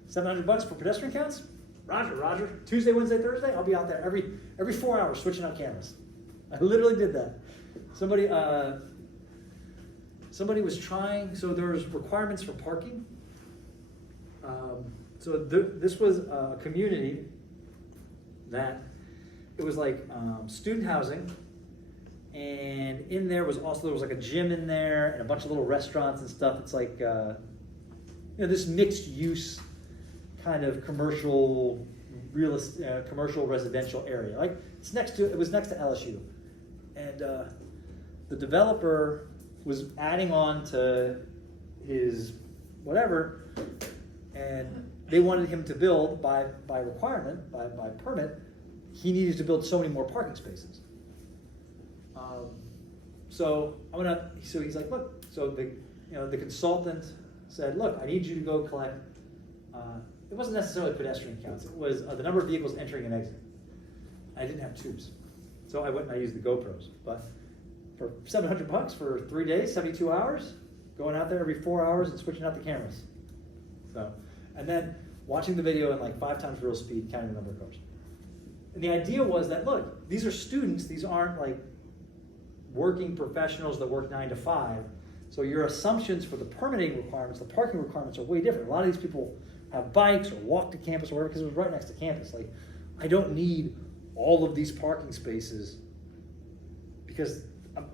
$700 for pedestrian counts? Roger. Tuesday, Wednesday, Thursday, I'll be out there every 4 hours switching out cameras. I literally did that. Somebody was trying, so there was requirements for parking. This was a community that it was like student housing, and in there was like a gym in there and a bunch of little restaurants and stuff. It's like this mixed use kind of commercial residential area. Like it was next to LSU, and the developer was adding on to his whatever, and they wanted him to build by requirement, by permit. He needed to build so many more parking spaces. So he's like, look. So the consultant said, look, I need you to go collect. It wasn't necessarily pedestrian counts. It was the number of vehicles entering and exiting. I didn't have tubes, so I went and I used the GoPros. But for $700 for 3 days, 72 hours, going out there every 4 hours and switching out the cameras. So, and then watching the video at like 5 times real speed, counting the number of cars. And the idea was that, look, these are students, these aren't like working professionals that work 9 to 5. So your assumptions for the permitting requirements, the parking requirements are way different. A lot of these people have bikes or walk to campus or whatever because it was right next to campus. Like, I don't need all of these parking spaces because,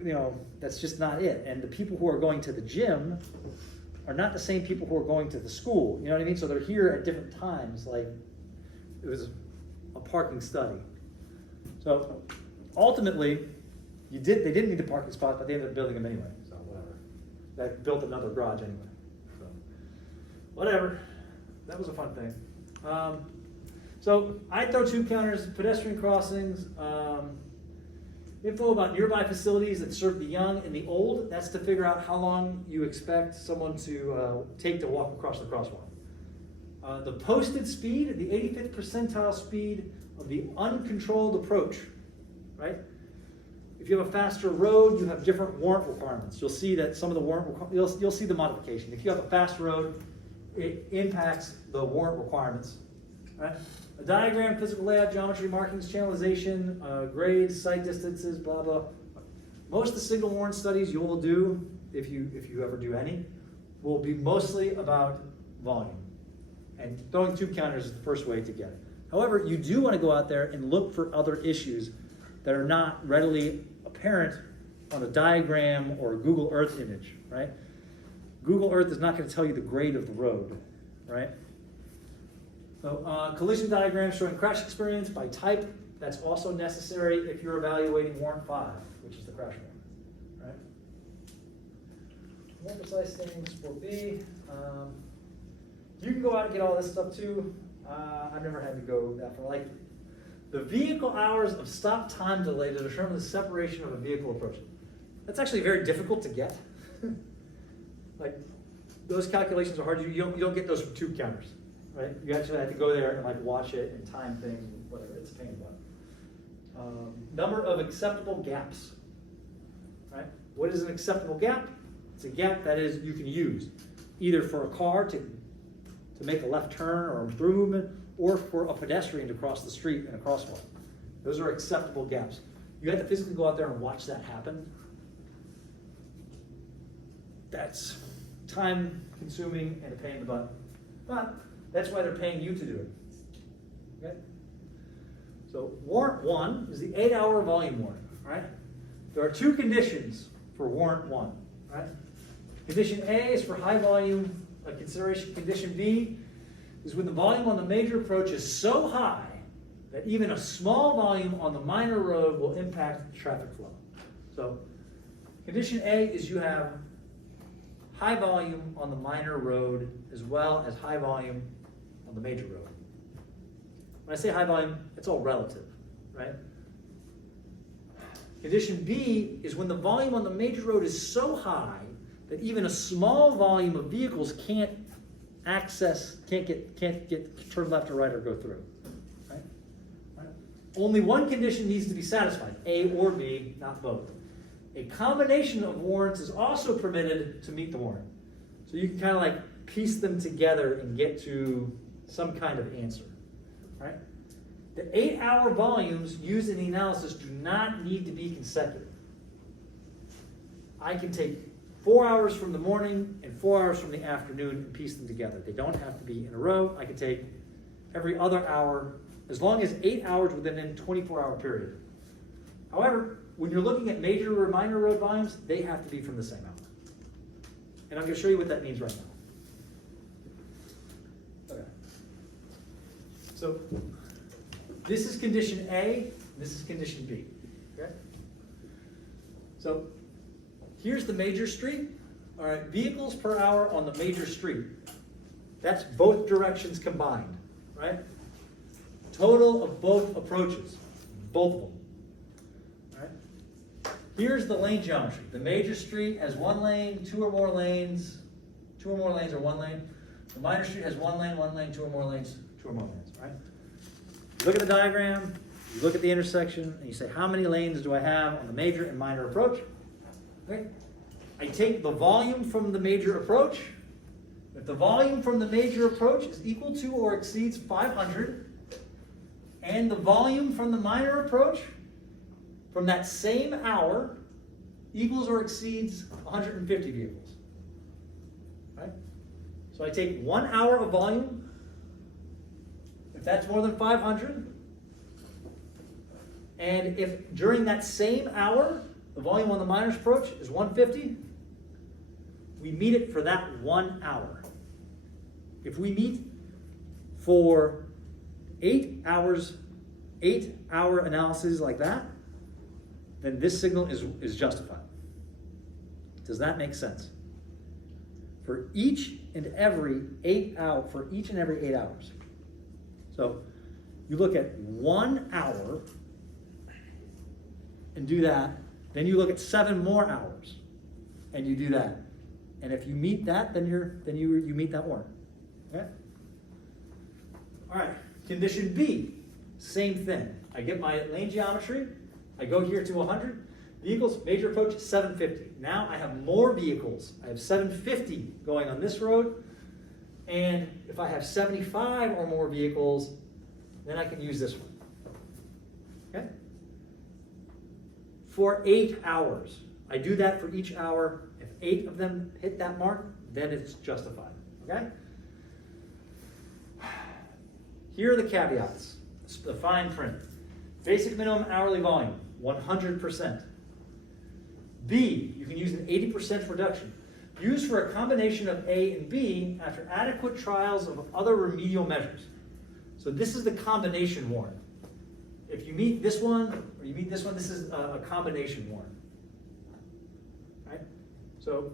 you know, that's just not it. And the people who are going to the gym are not the same people who are going to the school. You know what I mean? So they're here at different times. Like, it was a parking study. So ultimately, they didn't need the parking spots, but they ended up building them anyway. So whatever. That built another garage anyway. So whatever. That was a fun thing. So I throw tube counters, pedestrian crossings, info about nearby facilities that serve the young and the old. That's to figure out how long you expect someone to take to walk across the crosswalk. The posted speed, the 85th percentile speed of the uncontrolled approach, right? If you have a faster road, you have different warrant requirements. You'll see that some of the warrant, you'll see the modification. If you have a fast road, it impacts the warrant requirements, right? A diagram, physical layout, geometry, markings, channelization, grades, site distances, blah, blah. Most of the signal warrant studies you will do, if you ever do any, will be mostly about volume. And throwing tube counters is the first way to get it. However, you do want to go out there and look for other issues that are not readily apparent on a diagram or a Google Earth image, right? Google Earth is not going to tell you the grade of the road, right? So collision diagrams showing crash experience by type, that's also necessary if you're evaluating Warrant 5, which is the crash warrant, right? More precise things for B. You can go out and get all this stuff too. I've never had to go that far. Like the vehicle hours of stop time delay to determine the separation of a vehicle approaching. That's actually very difficult to get. Like those calculations are hard. You don't get those from tube counters, right? You actually have to go there and like watch it and time things, whatever. It's a pain in the butt. Number of acceptable gaps, right? What is an acceptable gap? It's a gap that is you can use either for a car to make a left turn or a through movement, or for a pedestrian to cross the street in a crosswalk. Those are acceptable gaps. You have to physically go out there and watch that happen. That's time consuming and a pain in the butt. But that's why they're paying you to do it. Okay? So Warrant 1 is the 8-hour volume warrant, right? There are 2 conditions for Warrant 1, right? Condition A is for high volume consideration. Condition B is when the volume on the major approach is so high that even a small volume on the minor road will impact traffic flow. So condition A is you have high volume on the minor road as well as high volume on the major road. When I say high volume, it's all relative, right? Condition B is when the volume on the major road is so high that even a small volume of vehicles can't get turn left or right or go through. Right? Right? Only one condition needs to be satisfied, A or B, not both. A combination of warrants is also permitted to meet the warrant. So you can kind of like piece them together and get to some kind of answer. Right? The 8-hour volumes used in the analysis do not need to be consecutive. I can take 4 hours from the morning and 4 hours from the afternoon and piece them together. They don't have to be in a row. I can take every other hour, as long as 8 hours within a 24-hour period. However, when you're looking at major or minor road volumes, they have to be from the same hour. And I'm going to show you what that means right now. Okay. So this is condition A, this is condition B. Okay? So here's the major street. All right, vehicles per hour on the major street. That's both directions combined, right? Total of both approaches, both of them. All right. Here's the lane geometry. The major street has 1 lane, 2 or more lanes, 2 or more lanes or 1 lane. The minor street has 1 lane, 2 or more lanes, 2 or more lanes, right? You look at the diagram, you look at the intersection, and you say, how many lanes do I have on the major and minor approach? Okay. I take the volume from the major approach. If the volume from the major approach is equal to or exceeds 500, and the volume from the minor approach from that same hour equals or exceeds 150 vehicles. Right? So I take 1 hour of volume. If that's more than 500, and if during that same hour the volume on the minor's approach is 150, we meet it for that 1 hour. If we meet for 8 hours, 8-hour analysis like that, then this signal is justified. Does that make sense? For each and every 8 hours. So you look at 1 hour and do that, then you look at 7 more hours and you do that. And if you meet that, then you meet that warrant. Okay? All right, condition B, same thing. I get my lane geometry, I go here to 100, vehicles, major approach, 750. Now I have more vehicles. I have 750 going on this road, and if I have 75 or more vehicles, then I can use this one. Okay? For 8 hours. I do that for each hour. If 8 of them hit that mark, then it's justified. Okay? Here are the caveats, the fine print. Basic minimum hourly volume, 100%. B, you can use an 80% reduction. Used for a combination of A and B after adequate trials of other remedial measures. So this is the combination warrant. If you meet this one, or you meet this one, this is a combination warrant. Right? So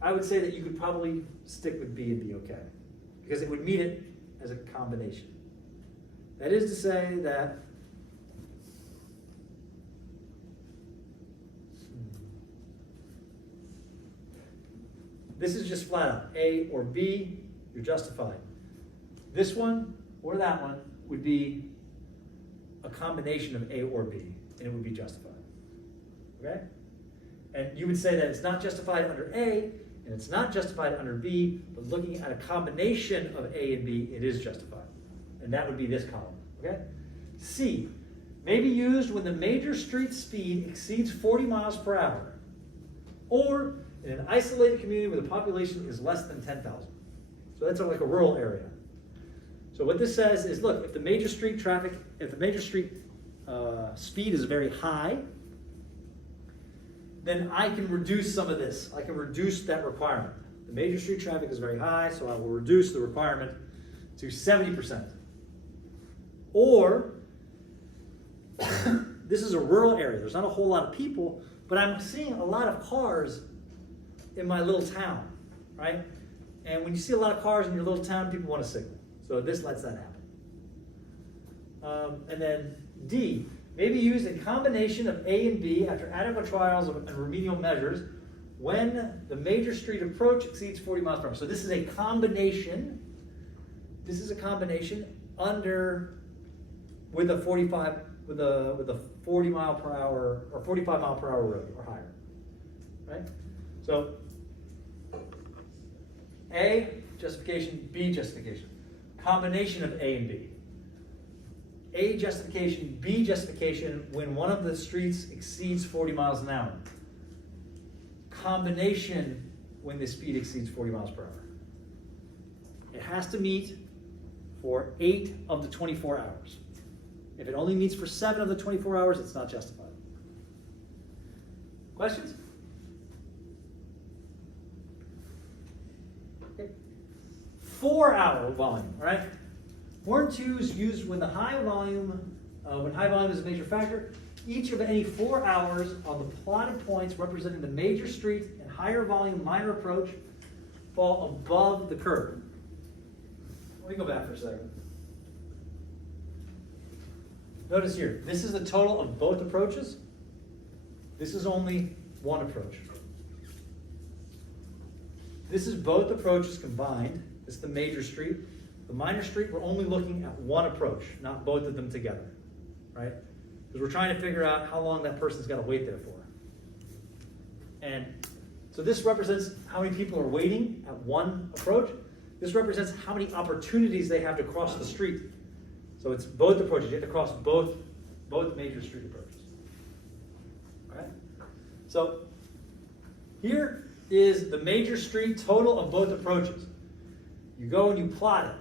I would say that you could probably stick with B and be okay, because it would meet it as a combination. That is to say that this is just flat out A or B, you're justified. This one or that one would be a combination of A or B, and it would be justified. Okay? And you would say that it's not justified under A, and it's not justified under B, but looking at a combination of A and B, it is justified. And that would be this column. Okay? C, may be used when the major street speed exceeds 40 miles per hour, or in an isolated community where the population is less than 10,000. So that's like a rural area. So what this says is, look, if the major street speed is very high, then I can reduce some of this. I can reduce that requirement. The major street traffic is very high, so I will reduce the requirement to 70%. Or, this is a rural area. There's not a whole lot of people, but I'm seeing a lot of cars in my little town, right? And when you see a lot of cars in your little town, people want to signal. So this lets that happen. And then D, may be used in combination of A and B after adequate trials and remedial measures when the major street approach exceeds 40 miles per hour. So this is a combination. This is a combination with a 40 mile per hour or 45 mile per hour road or higher. Right? So A, justification, B, justification. Combination of A and B. A justification, B justification when one of the streets exceeds 40 miles an hour. Combination when the speed exceeds 40 miles per hour. It has to meet for 8 of the 24 hours. If it only meets for 7 of the 24 hours, it's not justified. Questions? Okay. 4-hour volume, right? Warrant 2 is used when high volume is a major factor. Each of any 4 hours on the plotted points representing the major street and higher volume minor approach fall above the curve. Let me go back for a second. Notice here, this is the total of both approaches. This is only one approach. This is both approaches combined. This is the major street. The minor street, we're only looking at one approach, not both of them together, right? Because we're trying to figure out how long that person's got to wait there for. And so this represents how many people are waiting at one approach. This represents how many opportunities they have to cross the street. So it's both approaches. You have to cross both major street approaches. All right? So here is the major street total of both approaches. You go and you plot it.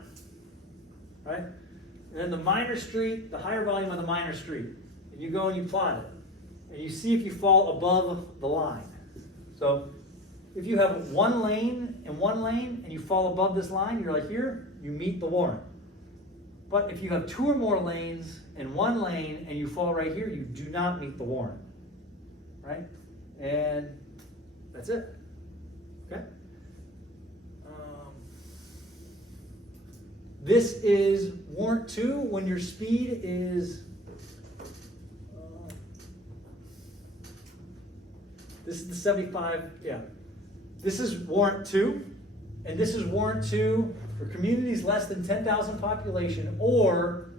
Right? And then the minor street, the higher volume of the minor street. And you go and you plot it. And you see if you fall above the line. So if you have one lane and you fall above this line, you're like here, you meet the warrant. But if you have 2 or more lanes and 1 lane and you fall right here, you do not meet the warrant. Right? And that's it. Okay? This is warrant 2 when your speed is, this is the 75, yeah. This is warrant 2, and this is warrant 2 for communities less than 10,000 population or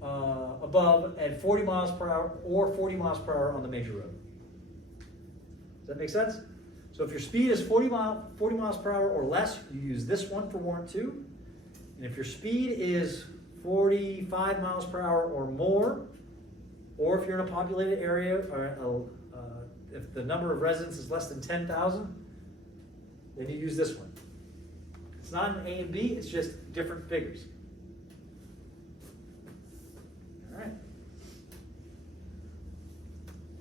above at 40 miles per hour or 40 miles per hour on the major road. Does that make sense? So if your speed is 40 miles per hour or less, you use this one for warrant 2. And if your speed is 45 miles per hour or more, or if you're in a populated area, or if the number of residents is less than 10,000, then you use this one. It's not an A and B, it's just different figures. All right.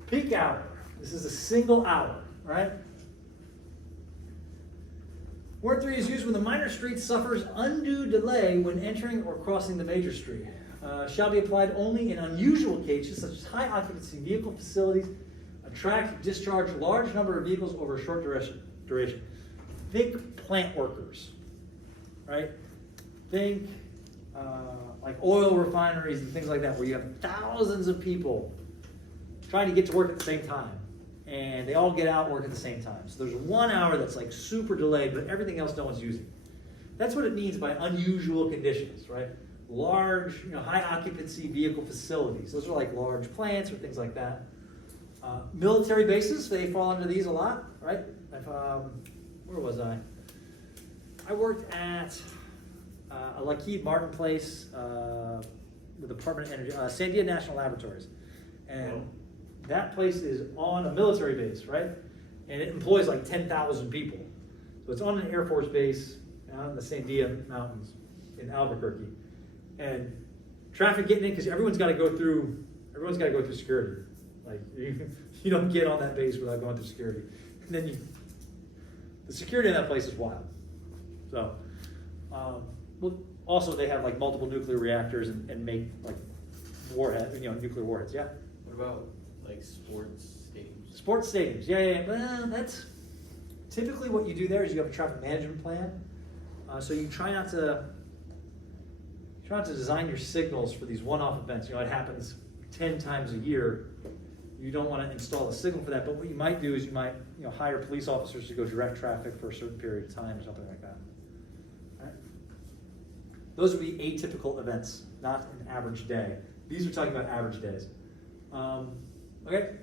Peak hour. This is a single hour, right? Warrant 3 is used when the minor street suffers undue delay when entering or crossing the major street. Shall be applied only in unusual cases such as high occupancy vehicle facilities, attract, discharge large number of vehicles over a short duration. Think plant workers, right? Think like oil refineries and things like that, where you have thousands of people trying to get to work at the same time. And they all get out and work at the same time. So there's 1 hour that's like super delayed, but everything else no one's using. That's what it means by unusual conditions, right? Large, high occupancy vehicle facilities. Those are like large plants or things like that. Military bases, they fall under these a lot, right? Where was I? I worked at a Lockheed Martin place, the Department of Energy, Sandia National Laboratories. And that place is on a military base, right? And it employs like 10,000 people. So it's on an Air Force base out in the Sandia Mountains in Albuquerque. And traffic getting in, because everyone's got to go through security. Like, you don't get on that base without going through security. And then the security in that place is wild. So, well, also they have like multiple nuclear reactors and make like nuclear warheads, yeah? What about like sports stadiums? Sports stadiums, yeah. Well, that's typically what you do there is you have a traffic management plan. So you try not to design your signals for these one-off events. It happens 10 times a year. You don't want to install a signal for that, but what you might do is you might hire police officers to go direct traffic for a certain period of time or something like that. All right? Those would be atypical events, not an average day. These are talking about average days. Okay.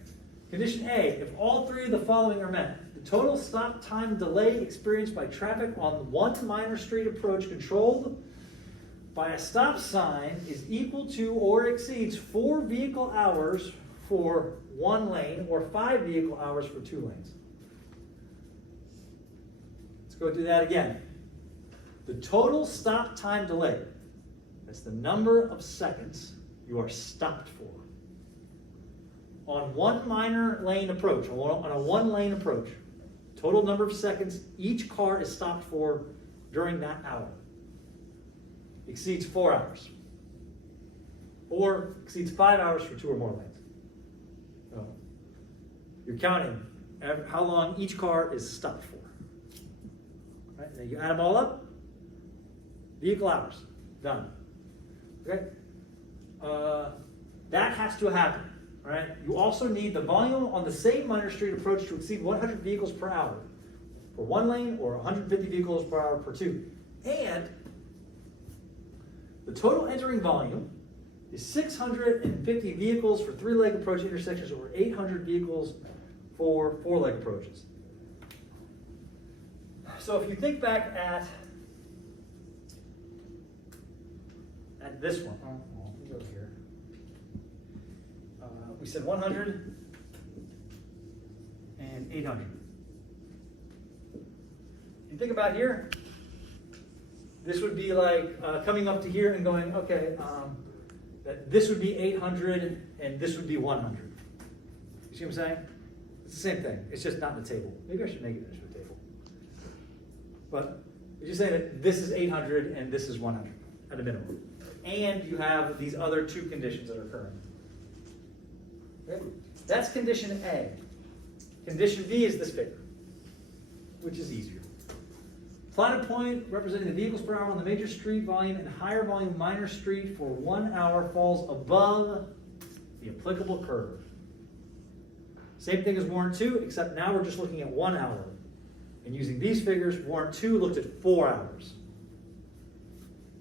Condition A, if all 3 of the following are met, the total stop time delay experienced by traffic on one minor street approach controlled by a stop sign is equal to or exceeds 4 vehicle hours for 1 lane or 5 vehicle hours for 2 lanes. Let's go do that again. The total stop time delay, that's the number of seconds you are stopped for. On one minor lane approach, on a 1 lane approach, total number of seconds each car is stopped for during that hour exceeds 4 hours, or exceeds 5 hours for 2 or more lanes. So you're counting how long each car is stopped for. Right? And then you add them all up, vehicle hours, done. Okay? That has to happen. Right? You also need the volume on the same minor street approach to exceed 100 vehicles per hour for 1 lane or 150 vehicles per hour for 2. And the total entering volume is 650 vehicles for 3-leg approach intersections or 800 vehicles for 4-leg approaches. So if you think back at this one, well, let me go here. We said 100 and 800. You think about here, this would be like coming up to here and going, okay, that this would be 800 and this would be 100. You see what I'm saying? It's the same thing. It's just not in the table. Maybe I should make it into a table. But you're just saying that this is 800 and this is 100 at a minimum. And you have these other two conditions that are occurring. Okay? That's condition A. Condition B is this figure, which is easier. Plotted point representing the vehicles per hour on the major street volume and higher volume minor street for 1 hour falls above the applicable curve. Same thing as warrant 2, except now we're just looking at 1 hour. And using these figures, warrant 2 looked at 4 hours.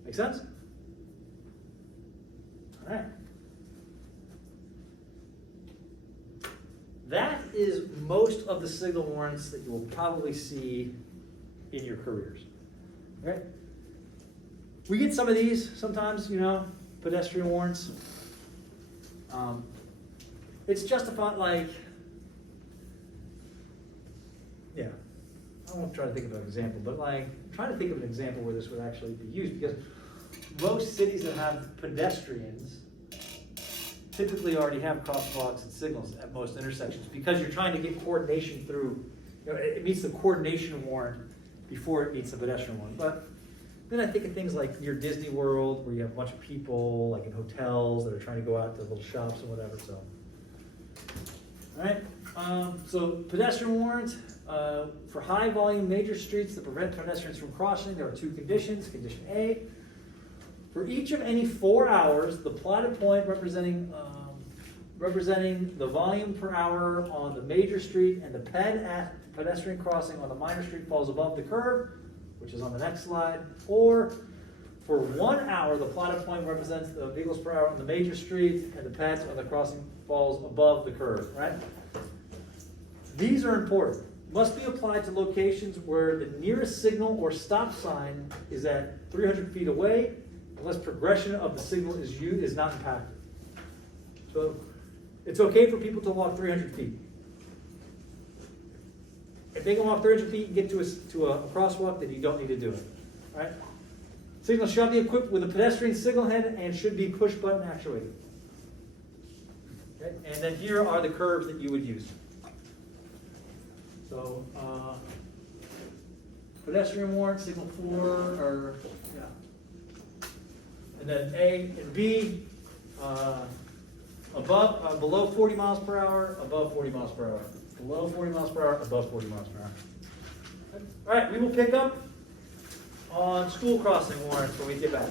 Make sense? All right. That is most of the signal warrants that you will probably see in your careers. Right? We get some of these sometimes, pedestrian warrants. It's justified, like, yeah. I won't try to think of an example, but like, I'm trying to think of an example where this would actually be used, because most cities that have pedestrians typically already have crosswalks and signals at most intersections, because you're trying to get coordination through, it meets the coordination warrant before it meets the pedestrian one. But then I think of things like near Disney World, where you have a bunch of people, like in hotels, that are trying to go out to little shops and whatever, so. All right, so pedestrian warrant, for high volume major streets that prevent pedestrians from crossing, there are two conditions. Condition A, for each of any 4 hours, the plotted point representing the volume per hour on the major street and the pedestrian crossing on the minor street falls above the curve, which is on the next slide. Or for 1 hour, the plotted point represents the vehicles per hour on the major street and the peds on the crossing falls above the curve, right? These are important. Must be applied to locations where the nearest signal or stop sign is at 300 feet away, unless progression of the signal is not impacted. So it's okay for people to walk 300 feet. If they can walk 300 feet and get to a crosswalk, then you don't need to do it. Right? Signal shall be equipped with a pedestrian signal head and should be push button actuated. Okay? And then here are the curves that you would use. So pedestrian warrant, signal 4, or yeah. And then A and B, below 40 miles per hour, above 40 miles per hour. Below 40 miles per hour, above 40 miles per hour. All right, we will pick up on school crossing warrants when we get back.